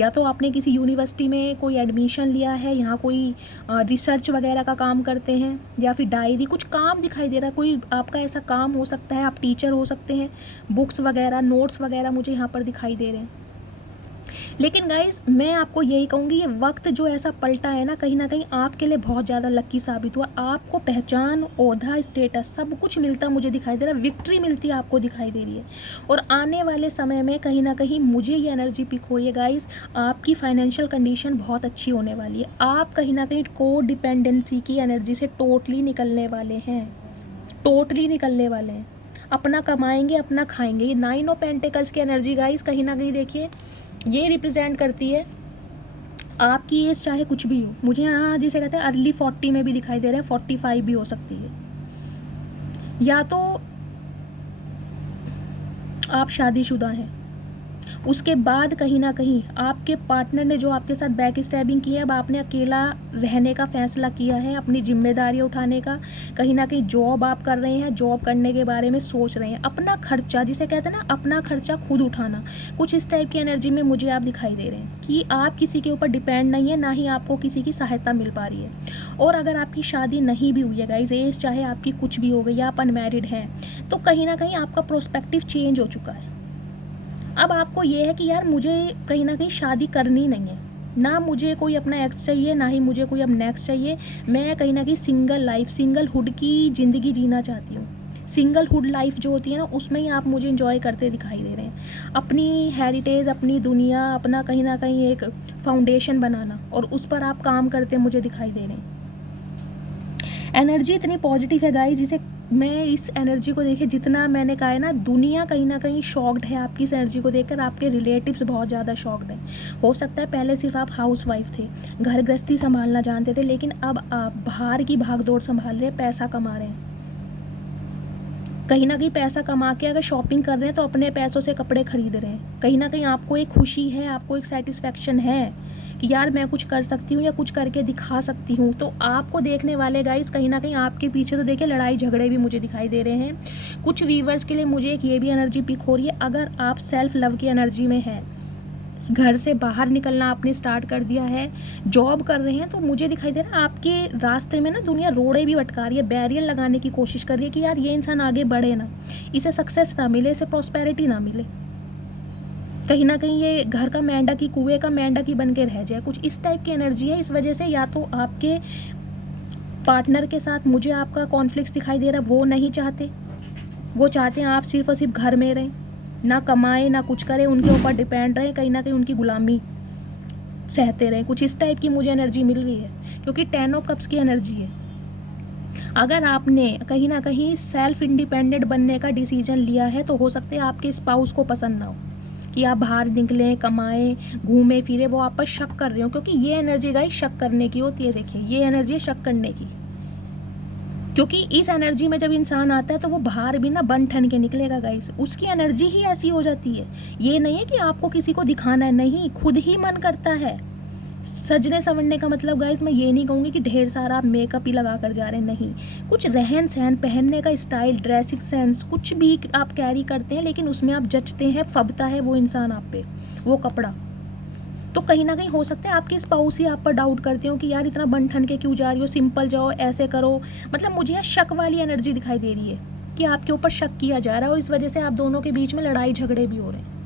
या तो आपने किसी यूनिवर्सिटी में कोई एडमिशन लिया है, यहाँ कोई रिसर्च वगैरह का काम करते हैं, या फिर डायरी, कुछ काम दिखाई दे रहा है, कोई आपका ऐसा काम हो सकता है, आप टीचर हो सकते हैं, बुक्स वगैरह, नोट्स वगैरह मुझे यहाँ पर दिखाई दे रहे हैं। लेकिन गाइज मैं आपको यही कहूँगी, ये वक्त जो ऐसा पलटा है ना कहीं आपके लिए बहुत ज़्यादा लकी साबित हुआ। आपको पहचान, ओहदा, स्टेटस सब कुछ मिलता मुझे दिखाई दे रहा है, विक्ट्री मिलती आपको दिखाई दे रही है। और आने वाले समय में कहीं ना कहीं मुझे ये एनर्जी पिक हो रही है गाइज, आपकी फाइनेंशियल कंडीशन बहुत अच्छी होने वाली है। आप कहीं ना कहीं को डिपेंडेंसी की एनर्जी से टोटली निकलने वाले हैं, टोटली निकलने वाले हैं। अपना कमाएंगे, अपना खाएंगे। ये 9 ऑफ पेंटिकल्स की एनर्जी गाइज कहीं ना कहीं देखिए ये रिप्रेजेंट करती है आपकी एज चाहे कुछ भी हो। मुझे यहाँ जिसे कहते हैं अर्ली 40 में भी दिखाई दे रहा है, 45 भी हो सकती है। या तो आप शादीशुदा हैं, उसके बाद कहीं ना कहीं आपके पार्टनर ने जो आपके साथ बैक स्टैबिंग की है, अब आपने अकेला रहने का फैसला किया है, अपनी जिम्मेदारी उठाने का। कहीं ना कहीं जॉब आप कर रहे हैं, जॉब करने के बारे में सोच रहे हैं, अपना खर्चा जिसे कहते हैं ना, अपना खर्चा खुद उठाना। कुछ इस टाइप की एनर्जी में मुझे आप दिखाई दे रहे हैं कि आप किसी के ऊपर डिपेंड नहीं है, ना ही आपको किसी की सहायता मिल पा रही है। और अगर आपकी शादी नहीं भी हुई है गाइज, एज चाहे आपकी कुछ भी हो गई, आप अनमैरिड हैं, तो कहीं ना कहीं आपका प्रोस्पेक्टिव चेंज हो चुका है। अब आपको ये है कि यार मुझे कहीं ना कहीं शादी करनी नहीं है, ना मुझे कोई अपना एक्स चाहिए, ना ही मुझे कोई अब नेक्स्ट चाहिए। मैं कहीं ना कहीं सिंगल लाइफ, सिंगल हुड की ज़िंदगी जीना चाहती हूँ। सिंगल हुड लाइफ जो होती है ना, उसमें ही आप मुझे इंजॉय करते दिखाई दे रहे हैं। अपनी हेरिटेज, अपनी दुनिया, अपना कहीं ना कहीं एक फाउंडेशन बनाना, और उस पर आप काम करते मुझे दिखाई दे रहे हैं। एनर्जी इतनी पॉजिटिव है गाइस, जिसे मैं इस एनर्जी को देखे, जितना मैंने कहा है ना कहीं शॉक्ड है आपकी इस एनर्जी को देखकर। आपके रिलेटिव्स बहुत ज़्यादा शॉक्ड हैं। हो सकता है पहले सिर्फ आप हाउस वाइफ थे, घर गृहस्थी संभालना जानते थे, लेकिन अब आप बाहर की भागदौड़ संभाल रहे हैं, पैसा कमा रहे हैं। कहीं ना कहीं पैसा कमा के अगर शॉपिंग कर रहे हैं तो अपने पैसों से कपड़े खरीद रहे हैं। कहीं ना कहीं आपको एक खुशी है, आपको एक सेटिस्फेक्शन है कि यार मैं कुछ कर सकती हूँ या कुछ करके दिखा सकती हूँ। तो आपको देखने वाले गाइस कहीं ना कहीं आपके पीछे तो देखिए लड़ाई झगड़े भी मुझे दिखाई दे रहे हैं। कुछ व्यूवर्स के लिए मुझे एक ये भी एनर्जी पिक हो रही है, अगर आप सेल्फ लव की एनर्जी में हैं, घर से बाहर निकलना आपने स्टार्ट कर दिया है, जॉब कर रहे हैं, तो मुझे दिखाई दे रहा है आपके रास्ते में ना दुनिया रोड़े भी भटका रही है, बैरियर लगाने की कोशिश कर रही है कि यार ये इंसान आगे बढ़े ना, इसे सक्सेस ना मिले, इसे प्रॉस्पेरिटी ना मिले। कहीं ना कहीं ये घर का मेंढक ही, कुएं का मेंढक ही बन के रह जाए, कुछ इस टाइप की एनर्जी है। इस वजह से या तो आपके पार्टनर के साथ मुझे आपका कॉन्फ्लिक्ट दिखाई दे रहा है, वो नहीं चाहते, वो चाहते हैं आप सिर्फ और सिर्फ घर में रहें, ना कमाएं ना कुछ करें, उनके ऊपर डिपेंड रहें, कहीं ना कहीं उनकी गुलामी सहते रहें। कुछ इस टाइप की मुझे एनर्जी मिल रही है, क्योंकि 10 ऑफ कप्स की एनर्जी है। अगर आपने कहीं ना कहीं सेल्फ इंडिपेंडेंट बनने का डिसीजन लिया है, तो हो सकता है आपके स्पाउस को पसंद ना हो कि आप बाहर निकलें, कमाएं, घूमें फिरे, वो आप पर शक कर रहे हो, क्योंकि ये एनर्जी गाइस शक करने की होती है। देखिए ये एनर्जी है शक करने की, क्योंकि इस एनर्जी में जब इंसान आता है तो वो बाहर भी ना बन ठन के निकलेगा गाइस, उसकी एनर्जी ही ऐसी हो जाती है। ये नहीं है कि आपको किसी को दिखाना है, नहीं, खुद ही मन करता है। सजने संवरने का मतलब गाइस मैं ये नहीं कहूँगी कि ढेर सारा आप मेकअप ही लगा कर जा रहे हैं, नहीं, कुछ रहन सहन, पहनने का स्टाइल, ड्रेसिंग सेंस, कुछ भी आप कैरी करते हैं, लेकिन उसमें आप जचते हैं, फबता है वो इंसान आप पे, वो कपड़ा। तो कहीं ना कहीं हो सकता है आपकी स्पाउस ही आप पर डाउट करते हो कि यार इतना बन ठन के क्यों जा रही हो, सिंपल जाओ, ऐसे करो। मतलब मुझे यहाँ शक वाली एनर्जी दिखाई दे रही है कि आपके ऊपर शक किया जा रहा है, और इस वजह से आप दोनों के बीच में लड़ाई झगड़े भी हो रहे हैं।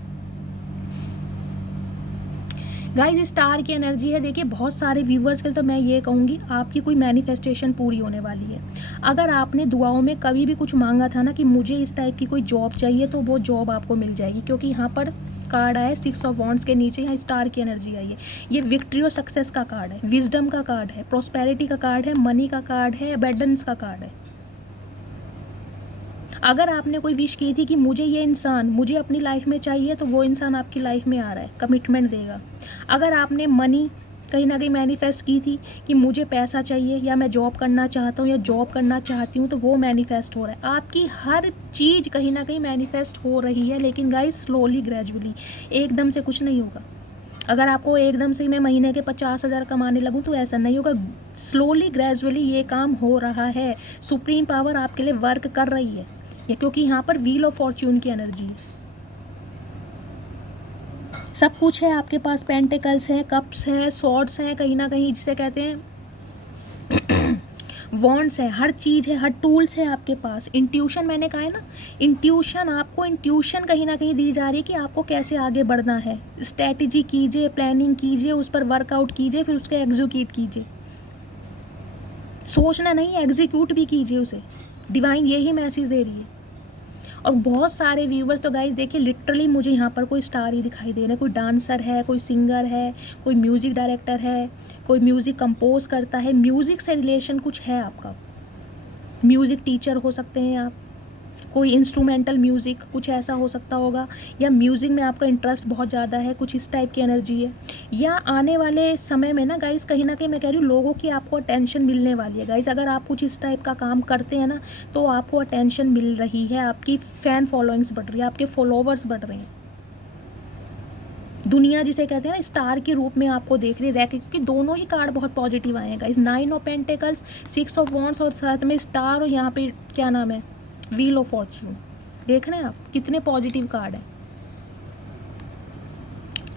गाइस स्टार की एनर्जी है, देखिए बहुत सारे व्यूवर्स के लिए तो मैं ये कहूँगी आपकी कोई मैनिफेस्टेशन पूरी होने वाली है। अगर आपने दुआओं में कभी भी कुछ मांगा था ना कि मुझे इस टाइप की कोई जॉब चाहिए, तो वो जॉब आपको मिल जाएगी, क्योंकि यहाँ पर कार्ड आया 6 ऑफ वॉन्ड्स के नीचे, यहाँ स्टार की एनर्जी आई है। ये विक्ट्री और सक्सेस का कार्ड है, विजडम का कार्ड है, प्रॉस्पेरिटी का कार्ड है, मनी का कार्ड है, अबंडेंस का कार्ड है। अगर आपने कोई विश की थी कि मुझे ये इंसान मुझे अपनी लाइफ में चाहिए, तो वो इंसान आपकी लाइफ में आ रहा है, कमिटमेंट देगा। अगर आपने मनी कहीं ना कहीं मैनिफेस्ट की थी कि मुझे पैसा चाहिए, या मैं जॉब करना चाहता हूँ या जॉब करना चाहती हूँ, तो वो मैनिफेस्ट हो रहा है। आपकी हर चीज़ कहीं ना कहीं मैनिफेस्ट हो रही है, लेकिन गाइस स्लोली ग्रेजुअली, एकदम से कुछ नहीं होगा। अगर आपको एकदम से मैं महीने के 50,000 कमाने लगूँ तो ऐसा नहीं होगा, स्लोली ग्रेजुअली ये काम हो रहा है। सुप्रीम पावर आपके लिए वर्क कर रही है, क्योंकि यहाँ पर व्हील ऑफ फॉर्च्यून की एनर्जी है। सब कुछ है आपके पास, पेंटिकल्स हैं, कप्स हैं, स्वॉर्ड्स हैं, कहीं ना कहीं जिसे कहते हैं वॉन्ट्स है, हर चीज़ है, हर टूल्स है आपके पास। इंट्यूशन, मैंने कहा है ना, इंट्यूशन, आपको इंट्यूशन कहीं ना कहीं दी जा रही है कि आपको कैसे आगे बढ़ना है। स्ट्रैटेजी कीजिए, प्लानिंग कीजिए, उस पर वर्कआउट कीजिए, फिर उसके एग्जीक्यूट कीजिए। सोचना नहीं, एग्जीक्यूट भी कीजिए उसे। डिवाइन यही मैसेज दे रही है। और बहुत सारे व्यूवर्स तो गाइस देखिए, लिटरली मुझे यहाँ पर कोई स्टार ही दिखाई दे रहे हैं। कोई डांसर है, कोई सिंगर है, कोई म्यूज़िक डायरेक्टर है, कोई म्यूज़िक कंपोज करता है, म्यूज़िक से रिलेशन कुछ है आपका। म्यूज़िक टीचर हो सकते हैं आप, कोई इंस्ट्रूमेंटल म्यूज़िक कुछ ऐसा हो सकता होगा, या म्यूज़िक में आपका इंटरेस्ट बहुत ज़्यादा है, कुछ इस टाइप की एनर्जी है। या आने वाले समय में ना गाइस, कहीं ना कहीं मैं कह रही हूँ, लोगों की आपको अटेंशन मिलने वाली है गाइस। अगर आप कुछ इस टाइप का काम करते हैं ना, तो आपको अटेंशन मिल रही है, आपकी फ़ैन फॉलोइंग्स बढ़ रही है, आपके फॉलोवर्स बढ़ रहे हैं। दुनिया जिसे कहते हैं ना, स्टार के रूप में आपको देख रही है, क्योंकि दोनों ही कार्ड बहुत पॉजिटिव आए हैं guys. 9 of pentacles, 6 of wands और साथ में स्टार, और यहाँ पे क्या नाम है, व्हील ऑफ फॉर्च्यून। देख रहे हैं आप कितने पॉजिटिव कार्ड हैं।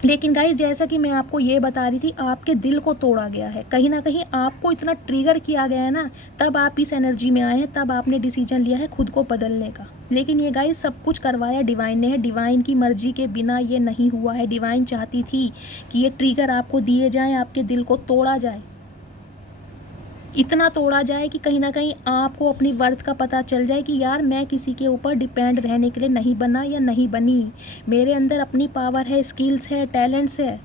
लेकिन गाइस, जैसा कि मैं आपको ये बता रही थी, आपके दिल को तोड़ा गया है, कहीं ना कहीं आपको इतना ट्रिगर किया गया है ना, तब आप इस एनर्जी में आए हैं, तब आपने डिसीजन लिया है खुद को बदलने का। लेकिन ये गाइस सब कुछ करवाया डिवाइन ने है। डिवाइन की मर्जी के बिना ये नहीं हुआ है। डिवाइन चाहती थी कि ये ट्रिगर आपको दिए जाएँ, आपके दिल को तोड़ा जाए, इतना तोड़ा जाए कि कहीं ना कहीं आपको अपनी वर्थ का पता चल जाए कि यार, मैं किसी के ऊपर डिपेंड रहने के लिए नहीं बना या नहीं बनी। मेरे अंदर अपनी पावर है, स्किल्स है, टैलेंट्स है।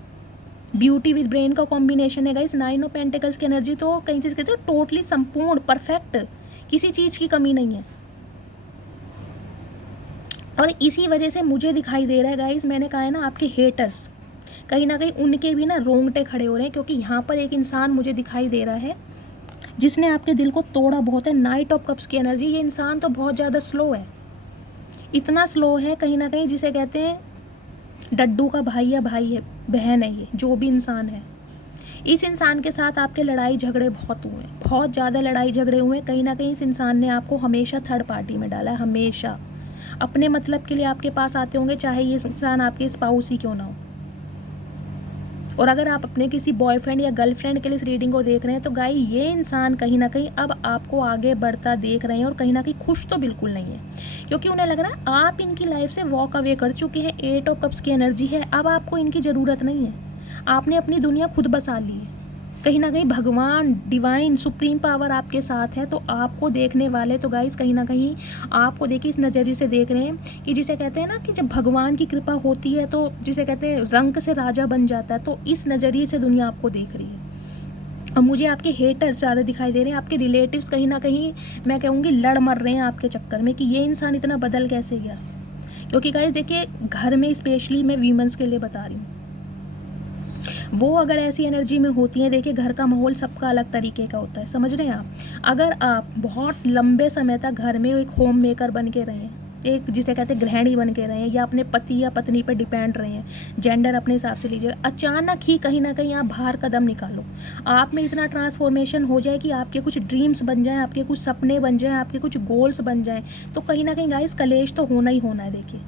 ब्यूटी विद ब्रेन का कॉम्बिनेशन है गाइस। 9 ऑफ पेंटिकल्स की एनर्जी तो कहीं चीज़ कहते हैं टोटली संपूर्ण, परफेक्ट, किसी चीज़ की कमी नहीं है। और इसी वजह से मुझे दिखाई दे रहा है गाइस, मैंने कहा है ना, आपके हेटर्स कहीं ना कहीं उनके भी ना रोंगटे खड़े हो रहे हैं, क्योंकि यहाँ पर एक इंसान मुझे दिखाई दे रहा है जिसने आपके दिल को तोड़ा बहुत है। 9 ऑफ कप्स की एनर्जी। ये इंसान तो बहुत ज़्यादा स्लो है, इतना स्लो है कहीं ना कहीं जिसे कहते हैं डड्डू का भाई या भाई है, बहन है, ये जो भी इंसान है। इस इंसान के साथ आपके लड़ाई झगड़े बहुत हुए हैं, बहुत ज़्यादा लड़ाई झगड़े हुए हैं। कहीं ना कहीं इस इंसान ने आपको हमेशा थर्ड पार्टी में डाला है, हमेशा अपने मतलब के लिए आपके पास आते होंगे, चाहे ये इंसान आपके स्पाउस ही क्यों ना हो। और अगर आप अपने किसी बॉयफ्रेंड या गर्लफ्रेंड के लिए इस रीडिंग को देख रहे हैं, तो गाई ये इंसान कहीं ना कहीं अब आपको आगे बढ़ता देख रहे हैं, और कहीं ना कहीं खुश तो बिल्कुल नहीं है, क्योंकि उन्हें लग रहा है आप इनकी लाइफ से वॉक अवे कर चुके हैं। 8 ऑफ कप्स की एनर्जी है, अब आपको इनकी ज़रूरत नहीं है, आपने अपनी दुनिया खुद बसा ली है। कहीं ना कहीं भगवान, डिवाइन, सुप्रीम पावर आपके साथ है, तो आपको देखने वाले तो गाइस कहीं ना कहीं आपको देखिए इस नज़रिए से देख रहे हैं कि जिसे कहते हैं ना कि जब भगवान की कृपा होती है तो जिसे कहते हैं रंक से राजा बन जाता है, तो इस नज़रिए से दुनिया आपको देख रही है। और मुझे आपके हेटर्स ज़्यादा दिखाई दे रहे हैं, आपके रिलेटिव्स कहीं ना कहीं मैं कहूँगी लड़ मर रहे हैं आपके चक्कर में कि ये इंसान इतना बदल कैसे गया। क्योंकि गाइस देखिए, घर में स्पेशली मैं वीमेंस के लिए बता रही हूँ, वो अगर ऐसी एनर्जी में होती हैं, देखिए घर का माहौल सबका अलग तरीके का होता है, समझ रहे हैं आप। अगर आप बहुत लंबे समय तक घर में एक होम मेकर बन के रहें, एक जिसे कहते हैं गृहिणी बन के रहें, या अपने पति या पत्नी पर डिपेंड रहे हैं, जेंडर अपने हिसाब से लीजिए, अचानक ही कहीं ना कहीं आप बाहर कदम निकालो, आप में इतना ट्रांसफॉर्मेशन हो जाए कि आपके कुछ ड्रीम्स बन जाएं, आपके कुछ सपने बन जाएं, आपके कुछ गोल्स बन जाएं, तो कहीं ना कहीं गाइस कलेश तो होना ही होना है। देखिए,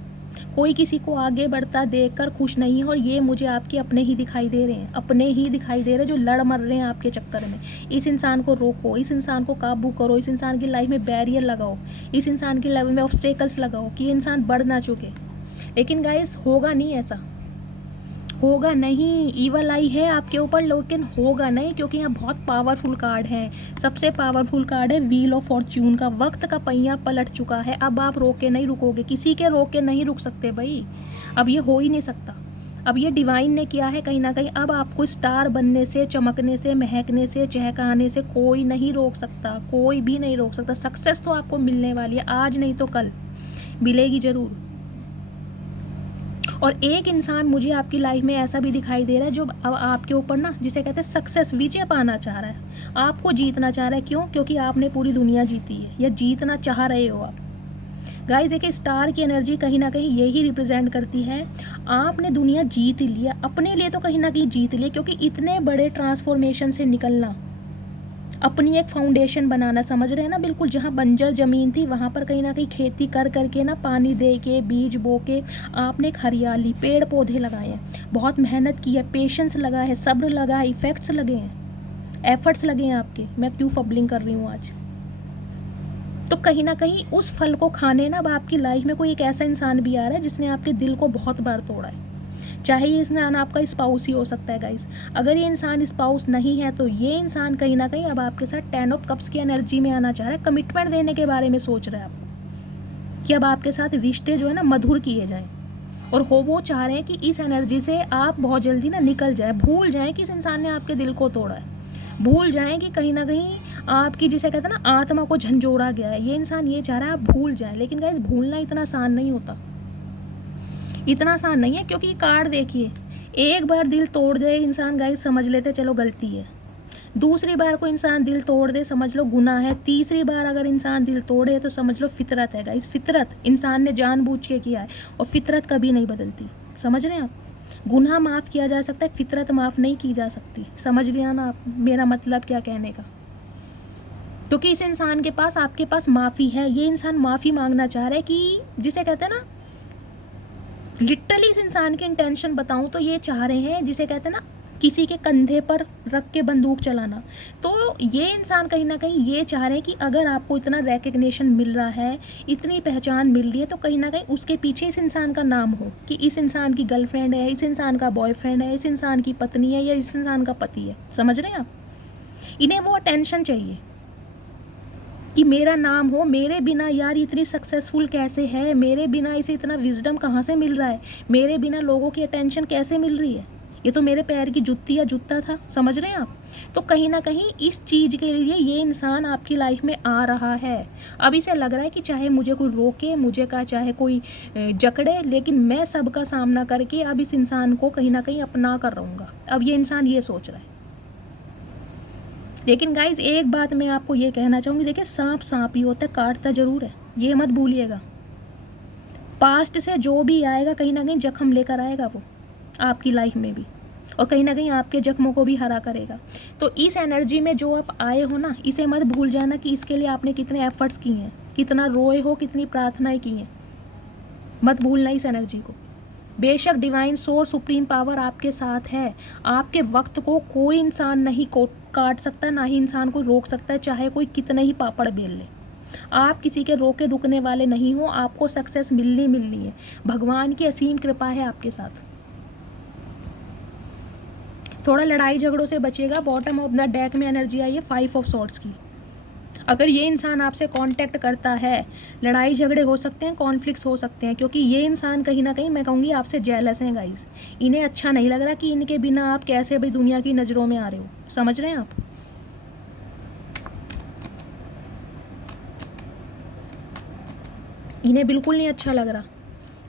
कोई किसी को आगे बढ़ता देखकर खुश नहीं है, और ये मुझे आपके अपने ही दिखाई दे रहे हैं, अपने ही दिखाई दे रहे हैं जो लड़ मर रहे हैं आपके चक्कर में। इस इंसान को रोको, इस इंसान को काबू करो, इस इंसान की लाइफ में बैरियर लगाओ, इस इंसान की लाइफ में ऑब्स्टेकल्स लगाओ कि ये इंसान बढ़ ना चुके। लेकिन गाइस होगा नहीं, ऐसा होगा नहीं। ईवल आई है आपके ऊपर, लेकिन होगा नहीं, क्योंकि यहाँ बहुत पावरफुल कार्ड है। सबसे पावरफुल कार्ड है व्हील ऑफ फॉर्च्यून का। वक्त का पहिया पलट चुका है, अब आप रोक के नहीं रुकोगे, किसी के रोक के नहीं रुक सकते भाई, अब ये हो ही नहीं सकता। अब ये डिवाइन ने किया है कहीं ना कहीं, अब आपको स्टार बनने से, चमकने से, महकने से, चहकाने से कोई नहीं रोक सकता, कोई भी नहीं रोक सकता। सक्सेस तो आपको मिलने वाली है, आज नहीं तो कल मिलेगी ज़रूर। और एक इंसान मुझे आपकी लाइफ में ऐसा भी दिखाई दे रहा है जो अब आपके ऊपर ना जिसे कहते हैं सक्सेस, विजय पाना चाह रहा है, आपको जीतना चाह रहा है। क्यों? क्योंकि आपने पूरी दुनिया जीती है, या जीतना चाह रहे हो आप। गाइस देखिए, स्टार की एनर्जी कहीं ना कहीं यही रिप्रेजेंट करती है, आपने दुनिया जीत लिया, अपने लिए तो कहीं ना कहीं जीत लिया, क्योंकि इतने बड़े ट्रांसफॉर्मेशन से निकलना, अपनी एक फाउंडेशन बनाना, समझ रहे हैं ना, बिल्कुल जहाँ बंजर ज़मीन थी वहाँ पर कहीं ना कहीं खेती कर करके ना, पानी दे के, बीज बो के आपने एक हरियाली, पेड़ पौधे लगाए हैं, बहुत मेहनत की है, पेशेंस लगा है, सब्र लगा है, इफ़ेक्ट्स लगे हैं, एफर्ट्स लगे हैं आपके, मैं क्यों फबलिंग कर रही हूँ आज। तो कहीं ना कहीं उस फल को खाने ना अब आपकी लाइफ में कोई एक ऐसा इंसान भी आ रहा है जिसने आपके दिल को बहुत बार तोड़ा है। चाहे ये इंसान आपका स्पाउस ही हो सकता है गाइस। अगर ये इंसान स्पाउस नहीं है तो ये इंसान कहीं ना कहीं अब आपके साथ 10 ऑफ कप्स की एनर्जी में आना चाह रहा है, कमिटमेंट देने के बारे में सोच रहा है आपको कि अब आपके साथ रिश्ते जो है ना मधुर किए जाएं, और वो चाह रहे हैं कि इस एनर्जी से आप बहुत जल्दी ना निकल जाए, भूल जाएं कि इस इंसान ने आपके दिल को तोड़ा है, भूल जाएं कि कहीं ना कहीं आपकी जिसे कहते हैं ना आत्मा को झंझोड़ा गया है। ये इंसान ये चाह रहा है आप भूल जाएं, लेकिन गाइस भूलना इतना आसान नहीं होता, इतना आसान नहीं है। क्योंकि कार्ड देखिए, एक बार दिल तोड़ दे इंसान गाइस समझ लेते चलो गलती है, दूसरी बार कोई इंसान दिल तोड़ दे समझ लो गुनाह है, तीसरी बार अगर इंसान दिल तोड़े तो समझ लो फितरत है गाइस। फितरत इंसान ने जानबूझ के किया है और फितरत कभी नहीं बदलती, समझ रहे हैं आप। गुनाह माफ़ किया जा सकता है, फितरत माफ़ नहीं की जा सकती। समझ लिया ना आप मेरा मतलब क्या कहने का। क्योंकि इस इंसान के पास आपके पास माफ़ी है, ये इंसान माफ़ी मांगना चाह रहा है कि जिसे कहते हैं ना लिटरली इस इंसान की इंटेंशन बताऊं तो ये चाह रहे हैं जिसे कहते हैं ना किसी के कंधे पर रख के बंदूक चलाना। तो ये इंसान कहीं ना कहीं ये चाह रहे हैं कि अगर आपको इतना रिकग्निशन मिल रहा है, इतनी पहचान मिल रही है, तो कहीं ना कहीं उसके पीछे इस इंसान का नाम हो कि इस इंसान की गर्लफ्रेंड है, इस इंसान का बॉयफ्रेंड है, इस इंसान की पत्नी है या इस इंसान का पति है। समझ रहे हैं आप। इन्हें वो अटेंशन चाहिए कि मेरा नाम हो, मेरे बिना यार इतनी सक्सेसफुल कैसे है, मेरे बिना इसे इतना विजडम कहाँ से मिल रहा है, मेरे बिना लोगों की अटेंशन कैसे मिल रही है, ये तो मेरे पैर की जुत्ती या जूता था। समझ रहे हैं आप। तो कहीं ना कहीं इस चीज़ के लिए ये इंसान आपकी लाइफ में आ रहा है। अब इसे लग रहा है कि चाहे मुझे कोई रोके, मुझे का चाहे कोई जकड़े, लेकिन मैं सबका सामना करके अब इस इंसान को कहीं ना कहीं अपना कर रहूँगा। अब ये इंसान ये सोच रहा है। लेकिन गाइज एक बात मैं आपको ये कहना चाहूँगी, देखिए सांप सांप ही होता है, काटता ज़रूर है, ये मत भूलिएगा। पास्ट से जो भी आएगा कहीं ना कहीं जख्म लेकर आएगा वो आपकी लाइफ में भी, और कहीं ना कहीं आपके जख्मों को भी हरा करेगा। तो इस एनर्जी में जो आप आए हो ना, इसे मत भूल जाना कि इसके लिए आपने कितने एफर्ट्स किए हैं, कितना रोए हो, कितनी प्रार्थनाएं की हैं। मत भूलना इस एनर्जी को। बेशक डिवाइन सोर्स सुप्रीम पावर आपके साथ है, आपके वक्त को कोई इंसान नहीं काट सकता, ना ही इंसान को रोक सकता है, चाहे कोई कितने ही पापड़ बेल ले। आप किसी के रोके रुकने वाले नहीं हो, आपको सक्सेस मिलनी है। भगवान की असीम कृपा है आपके साथ। थोड़ा लड़ाई झगड़ों से बचेगा। बॉटम ऑफ द डेक में एनर्जी आई है 5 ऑफ सॉर्ड्स की। अगर ये इंसान आपसे कांटेक्ट करता है, लड़ाई झगड़े हो सकते हैं, कॉन्फ्लिक्ट्स हो सकते हैं, क्योंकि ये इंसान कहीं ना कहीं मैं कहूँगी आपसे जेलस हैं गाइस। इन्हें अच्छा नहीं लग रहा कि इनके बिना आप कैसे भाई दुनिया की नज़रों में आ रहे हो। समझ रहे हैं आप। इन्हें बिल्कुल नहीं अच्छा लग रहा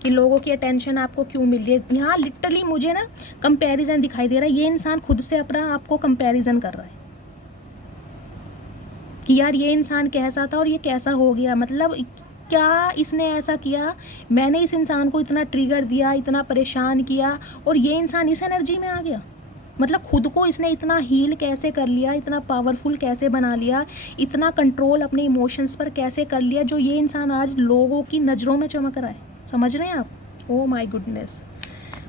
कि लोगों की अटेंशन आपको क्यों मिल रही है। यहाँ लिटरली मुझे ना कंपैरिजन दिखाई दे रहा है। ये इंसान खुद से अपना आपको कंपैरिजन कर रहा है कि यार ये इंसान कैसा था और ये कैसा हो गया, मतलब क्या इसने ऐसा किया, मैंने इस इंसान को इतना ट्रिगर दिया, इतना परेशान किया, और ये इंसान इस एनर्जी में आ गया। मतलब खुद को इसने इतना हील कैसे कर लिया, इतना पावरफुल कैसे बना लिया, इतना कंट्रोल अपने इमोशंस पर कैसे कर लिया, जो ये इंसान आज लोगों की नज़रों में चमक रहा है। समझ रहे हैं आप। Oh my goodness.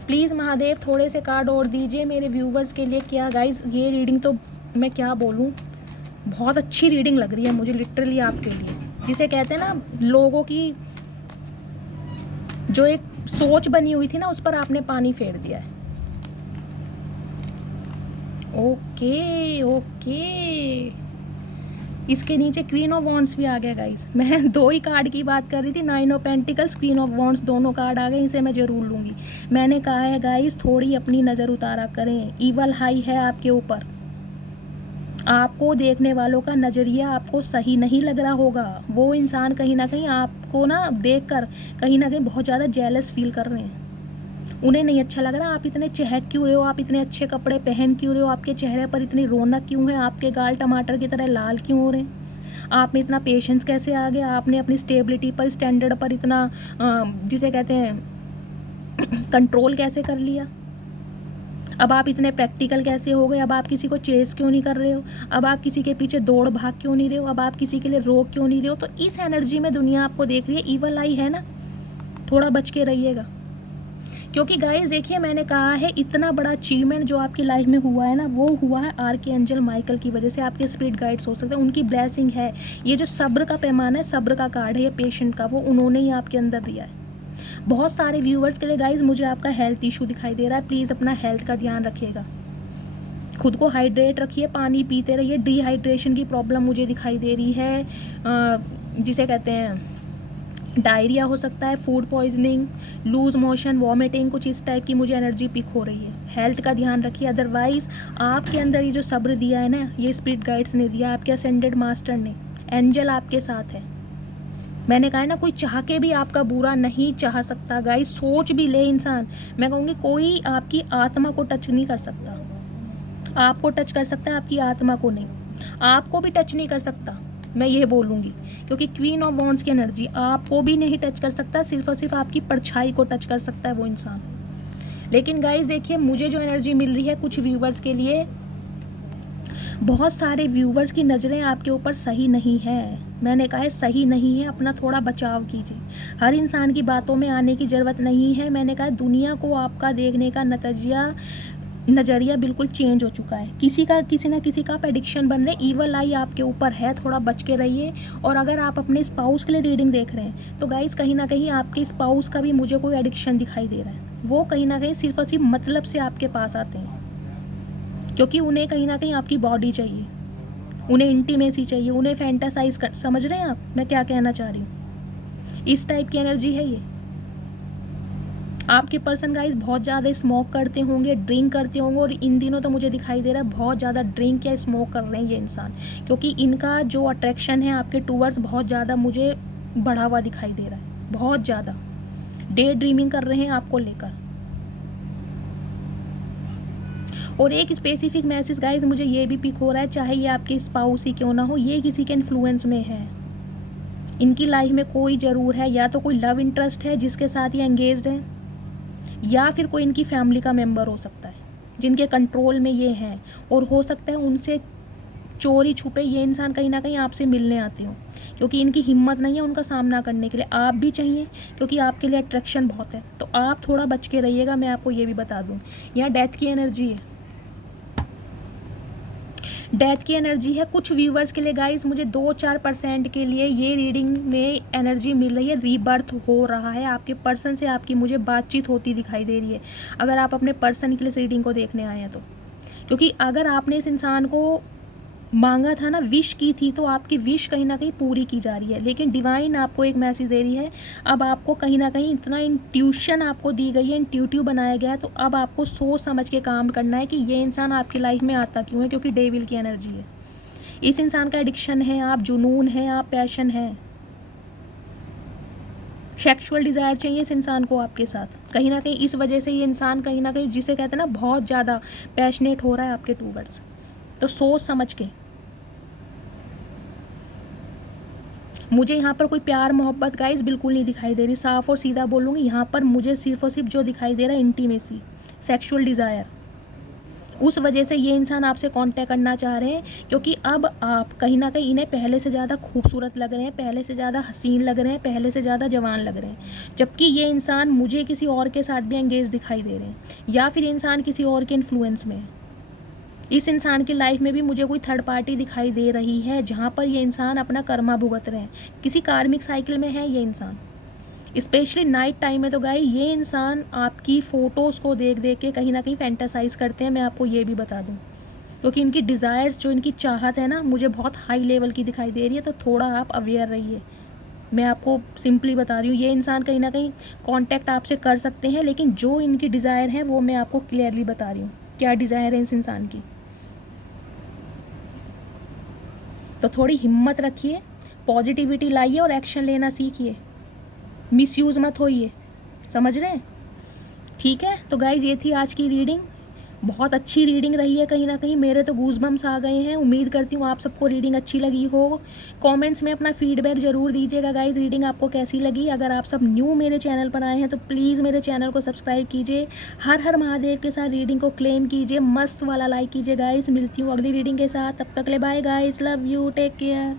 Please Mahadev थोड़े से कार्ड और दीजिए मेरे व्यूवर्स के लिए। क्या गाइज ये रीडिंग तो मैं क्या बोलूँ, बहुत अच्छी रीडिंग लग रही है मुझे लिटरली आपके लिए। जिसे कहते हैं ना लोगों की जो एक सोच बनी हुई थी ना, उस पर आपने पानी फेर दिया है। Okay okay. इसके नीचे क्वीन ऑफ वॉन्ड्स भी आ गया गाइस। मैं 2 ही कार्ड की बात कर रही थी, 9 of pentacles, queen of wands, दोनों कार्ड आ गए। इसे मैं ज़रूर लूँगी। मैंने कहा है गाइस थोड़ी अपनी नज़र उतारा करें। ईवल हाई है आपके ऊपर। आपको देखने वालों का नज़रिया आपको सही नहीं लग रहा होगा। वो इंसान कहीं ना कहीं आपको ना देखकर कहीं ना कहीं बहुत ज़्यादा जेलस फील कर रहे हैं। उन्हें नहीं अच्छा लग रहा आप इतने चहक क्यों रहे हो, आप इतने अच्छे कपड़े पहन क्यों रहे हो, आपके चेहरे पर इतनी रौनक क्यों है, आपके गाल टमाटर की तरह लाल क्यों हो रहे हैं, आप में इतना पेशेंस कैसे आ गया, आपने अपनी स्टेबिलिटी पर, स्टैंडर्ड पर इतना जिसे कहते हैं कंट्रोल कैसे कर लिया। अब आप इतने प्रैक्टिकल कैसे हो गए, अब आप किसी को चेस क्यों नहीं कर रहे हो, अब आप किसी के पीछे दौड़ भाग क्यों नहीं रहे हो, अब आप किसी के लिए रोक क्यों नहीं रहे हो। तो इस एनर्जी में दुनिया आपको देख रही है। ईवल आई है ना, थोड़ा बच के रहिएगा, क्योंकि गाइस देखिए, मैंने कहा है इतना बड़ा अचीवमेंट जो आपकी लाइफ में हुआ है ना, वो हुआ है आर्कएंजल माइकल की वजह से। आपके स्पिरिट गाइड्स हो सकते हैं, उनकी ब्लेसिंग है। ये जो सब्र का पैमाना है, सब्र का कार्ड है ये पेशेंट का, वो उन्होंने ही आपके अंदर दिया है। बहुत सारे व्यूअर्स के लिए गाइज मुझे आपका हेल्थ इशू दिखाई दे रहा है। प्लीज़ अपना हेल्थ का ध्यान रखिएगा, खुद को हाइड्रेट रखिए, पानी पीते रहिए। डिहाइड्रेशन की प्रॉब्लम मुझे दिखाई दे रही है, जिसे कहते हैं डायरिया हो सकता है, food poisoning, loose motion, vomiting, कुछ इस टाइप की मुझे एनर्जी पिक हो रही है। हेल्थ का ध्यान रखिए। अदरवाइज़ आपके अंदर ये जो सब्र दिया है ना, ये स्पिरिट गाइड्स ने दिया है, आपके असेंडेड मास्टर ने, एंजल आपके साथ है। मैंने कहा है ना, कोई चाह के भी आपका बुरा नहीं चाह सकता गाइस। सोच भी ले इंसान, मैं कहूँगी कोई आपकी आत्मा को टच नहीं कर सकता। आपको टच कर सकता है, आपकी आत्मा को नहीं। आपको भी टच नहीं कर सकता, मैं ये बोलूँगी, क्योंकि क्वीन ऑफ वॉन्ड्स की एनर्जी आपको भी नहीं टच कर सकता, सिर्फ और सिर्फ आपकी परछाई को टच कर सकता है वो इंसान। लेकिन गाइस देखिए, मुझे जो एनर्जी मिल रही है कुछ व्यूवर्स के लिए, बहुत सारे व्यूवर्स की नज़रें आपके ऊपर सही नहीं है। मैंने कहा है सही नहीं है, अपना थोड़ा बचाव कीजिए। हर इंसान की बातों में आने की ज़रूरत नहीं है। मैंने कहा दुनिया को आपका देखने का नज़रिया बिल्कुल चेंज हो चुका है। किसी ना किसी का आप एडिक्शन बन रहे, ईवल आई आपके ऊपर है, थोड़ा बच के रहिए। और अगर आप अपने स्पाउस के लिए रीडिंग देख रहे हैं तो गाइस कहीं ना कहीं आपके स्पाउस का भी मुझे कोई एडिक्शन दिखाई दे रहा है। वो कहीं ना कहीं सिर्फ और सिर्फ मतलब से आपके पास आते हैं, क्योंकि उन्हें कहीं ना कहीं आपकी बॉडी चाहिए, उन्हें इंटीमेसी चाहिए, उन्हें फैंटासाइज कर, समझ रहे हैं आप मैं क्या कहना चाह रही हूँ। इस टाइप की एनर्जी है ये। आपके पर्सन गाइस बहुत ज़्यादा स्मोक करते होंगे, ड्रिंक करते होंगे, और इन दिनों तो मुझे दिखाई दे रहा है बहुत ज़्यादा ड्रिंक या स्मोक कर रहे हैं ये इंसान, क्योंकि इनका जो अट्रैक्शन है आपके टूवर्ड्स बहुत ज़्यादा मुझे बढ़ा हुआ दिखाई दे रहा है। बहुत ज़्यादा डे ड्रीमिंग कर रहे हैं आपको लेकर। और एक स्पेसिफिक मैसेज गाइस मुझे ये भी पिक हो रहा है, चाहे ये आपके स्पाउस ही क्यों ना हो, ये किसी के इन्फ्लुएंस में है। इनकी लाइफ में कोई ज़रूर है, या तो कोई लव इंटरेस्ट है जिसके साथ ये एंगेज्ड है, या फिर कोई इनकी फैमिली का मेंबर हो सकता है जिनके कंट्रोल में ये हैं, और हो सकता है उनसे चोरी छुपे ये इंसान कहीं ना कहीं आपसे मिलने आते हो, क्योंकि इनकी हिम्मत नहीं है उनका सामना करने के लिए। आप भी चाहिए, क्योंकि आपके लिए अट्रैक्शन बहुत है, तो आप थोड़ा बच के रहिएगा। मैं आपको ये भी बता दूँ, यहाँ डेथ की एनर्जी है, डेथ की एनर्जी है। कुछ व्यूवर्स के लिए गाइस मुझे 2-4% के लिए ये रीडिंग में एनर्जी मिल रही है, रीबर्थ हो रहा है। आपके पर्सन से आपकी मुझे बातचीत होती दिखाई दे रही है, अगर आप अपने पर्सन के लिए रीडिंग को देखने आए हैं तो। क्योंकि अगर आपने इस इंसान को मांगा था ना, विश की थी, तो आपकी विश कहीं ना कहीं पूरी की जा रही है। लेकिन डिवाइन आपको एक मैसेज दे रही है, अब आपको कहीं ना कहीं इतना इंट्यूशन आपको दी गई है, इंट्यूटिव बनाया गया है, तो अब आपको सोच समझ के काम करना है कि ये इंसान आपकी लाइफ में आता क्यों है, क्योंकि डेविल की एनर्जी है। इस इंसान का एडिक्शन है, आप जुनून है, आप पैशन है, सेक्सुअल डिज़ायर चाहिए इस इंसान को आपके साथ। कहीं ना कहीं इस वजह से ये इंसान कहीं ना कहीं, जिसे कहते हैं ना, बहुत ज़्यादा पैशनेट हो रहा है आपके टूवर्ड्स। तो सोच समझ के। मुझे यहाँ पर कोई प्यार मोहब्बत गाइस बिल्कुल नहीं दिखाई दे रही, साफ़ और सीधा बोलूँगी। यहाँ पर मुझे सिर्फ और सिर्फ जो दिखाई दे रहा है इंटीमेसी, सेक्सुअल डिज़ायर। उस वजह से ये इंसान आपसे कांटेक्ट करना चाह रहे हैं, क्योंकि अब आप कहीं ना कहीं इन्हें पहले से ज़्यादा खूबसूरत लग रहे हैं, पहले से ज़्यादा हसीन लग रहे हैं, पहले से ज़्यादा जवान लग रहे हैं। जबकि ये इंसान मुझे किसी और के साथ भी एंगेज दिखाई दे रहे हैं, या फिर इंसान किसी और के इन्फ्लुएंस में है। इस इंसान की लाइफ में भी मुझे कोई थर्ड पार्टी दिखाई दे रही है, जहाँ पर ये इंसान अपना कर्मा भुगत रहे हैं। किसी कार्मिक साइकिल में है ये इंसान। स्पेशली नाइट टाइम में तो गाई ये इंसान आपकी फ़ोटोज़ को देख देख के कहीं ना कहीं फैंटासाइज़ करते हैं। मैं आपको ये भी बता दूँ, क्योंकि इनकी डिज़ायर्स, जो इनकी चाहत है ना, मुझे बहुत हाई लेवल की दिखाई दे रही है। तो थोड़ा आप अवेयर रहिए। मैं आपको सिंपली बता रही हूँ, ये इंसान कहीं ना कहीं कांटेक्ट आपसे कर सकते हैं, लेकिन जो इनकी डिज़ायर है वो मैं आपको क्लियरली बता रही हूँ क्या डिज़ायर है इस इंसान की। तो थोड़ी हिम्मत रखिए, पॉजिटिविटी लाइए और एक्शन लेना सीखिए, मिसयूज़ मत होइए, समझ रहे हैं? ठीक है, तो गाइज ये थी आज की रीडिंग। बहुत अच्छी रीडिंग रही है, कहीं ना कहीं मेरे तो गूज़बम्स आ गए हैं। उम्मीद करती हूँ आप सबको रीडिंग अच्छी लगी हो। कमेंट्स में अपना फीडबैक ज़रूर दीजिएगा गाइज, रीडिंग आपको कैसी लगी। अगर आप सब न्यू मेरे चैनल पर आए हैं तो प्लीज़ मेरे चैनल को सब्सक्राइब कीजिए। हर हर महादेव के साथ रीडिंग को क्लेम कीजिए, मस्त वाला लाइक कीजिए गाइज। मिलती हूँ अगली रीडिंग के साथ, तब तक ले bye guys, love you, take care.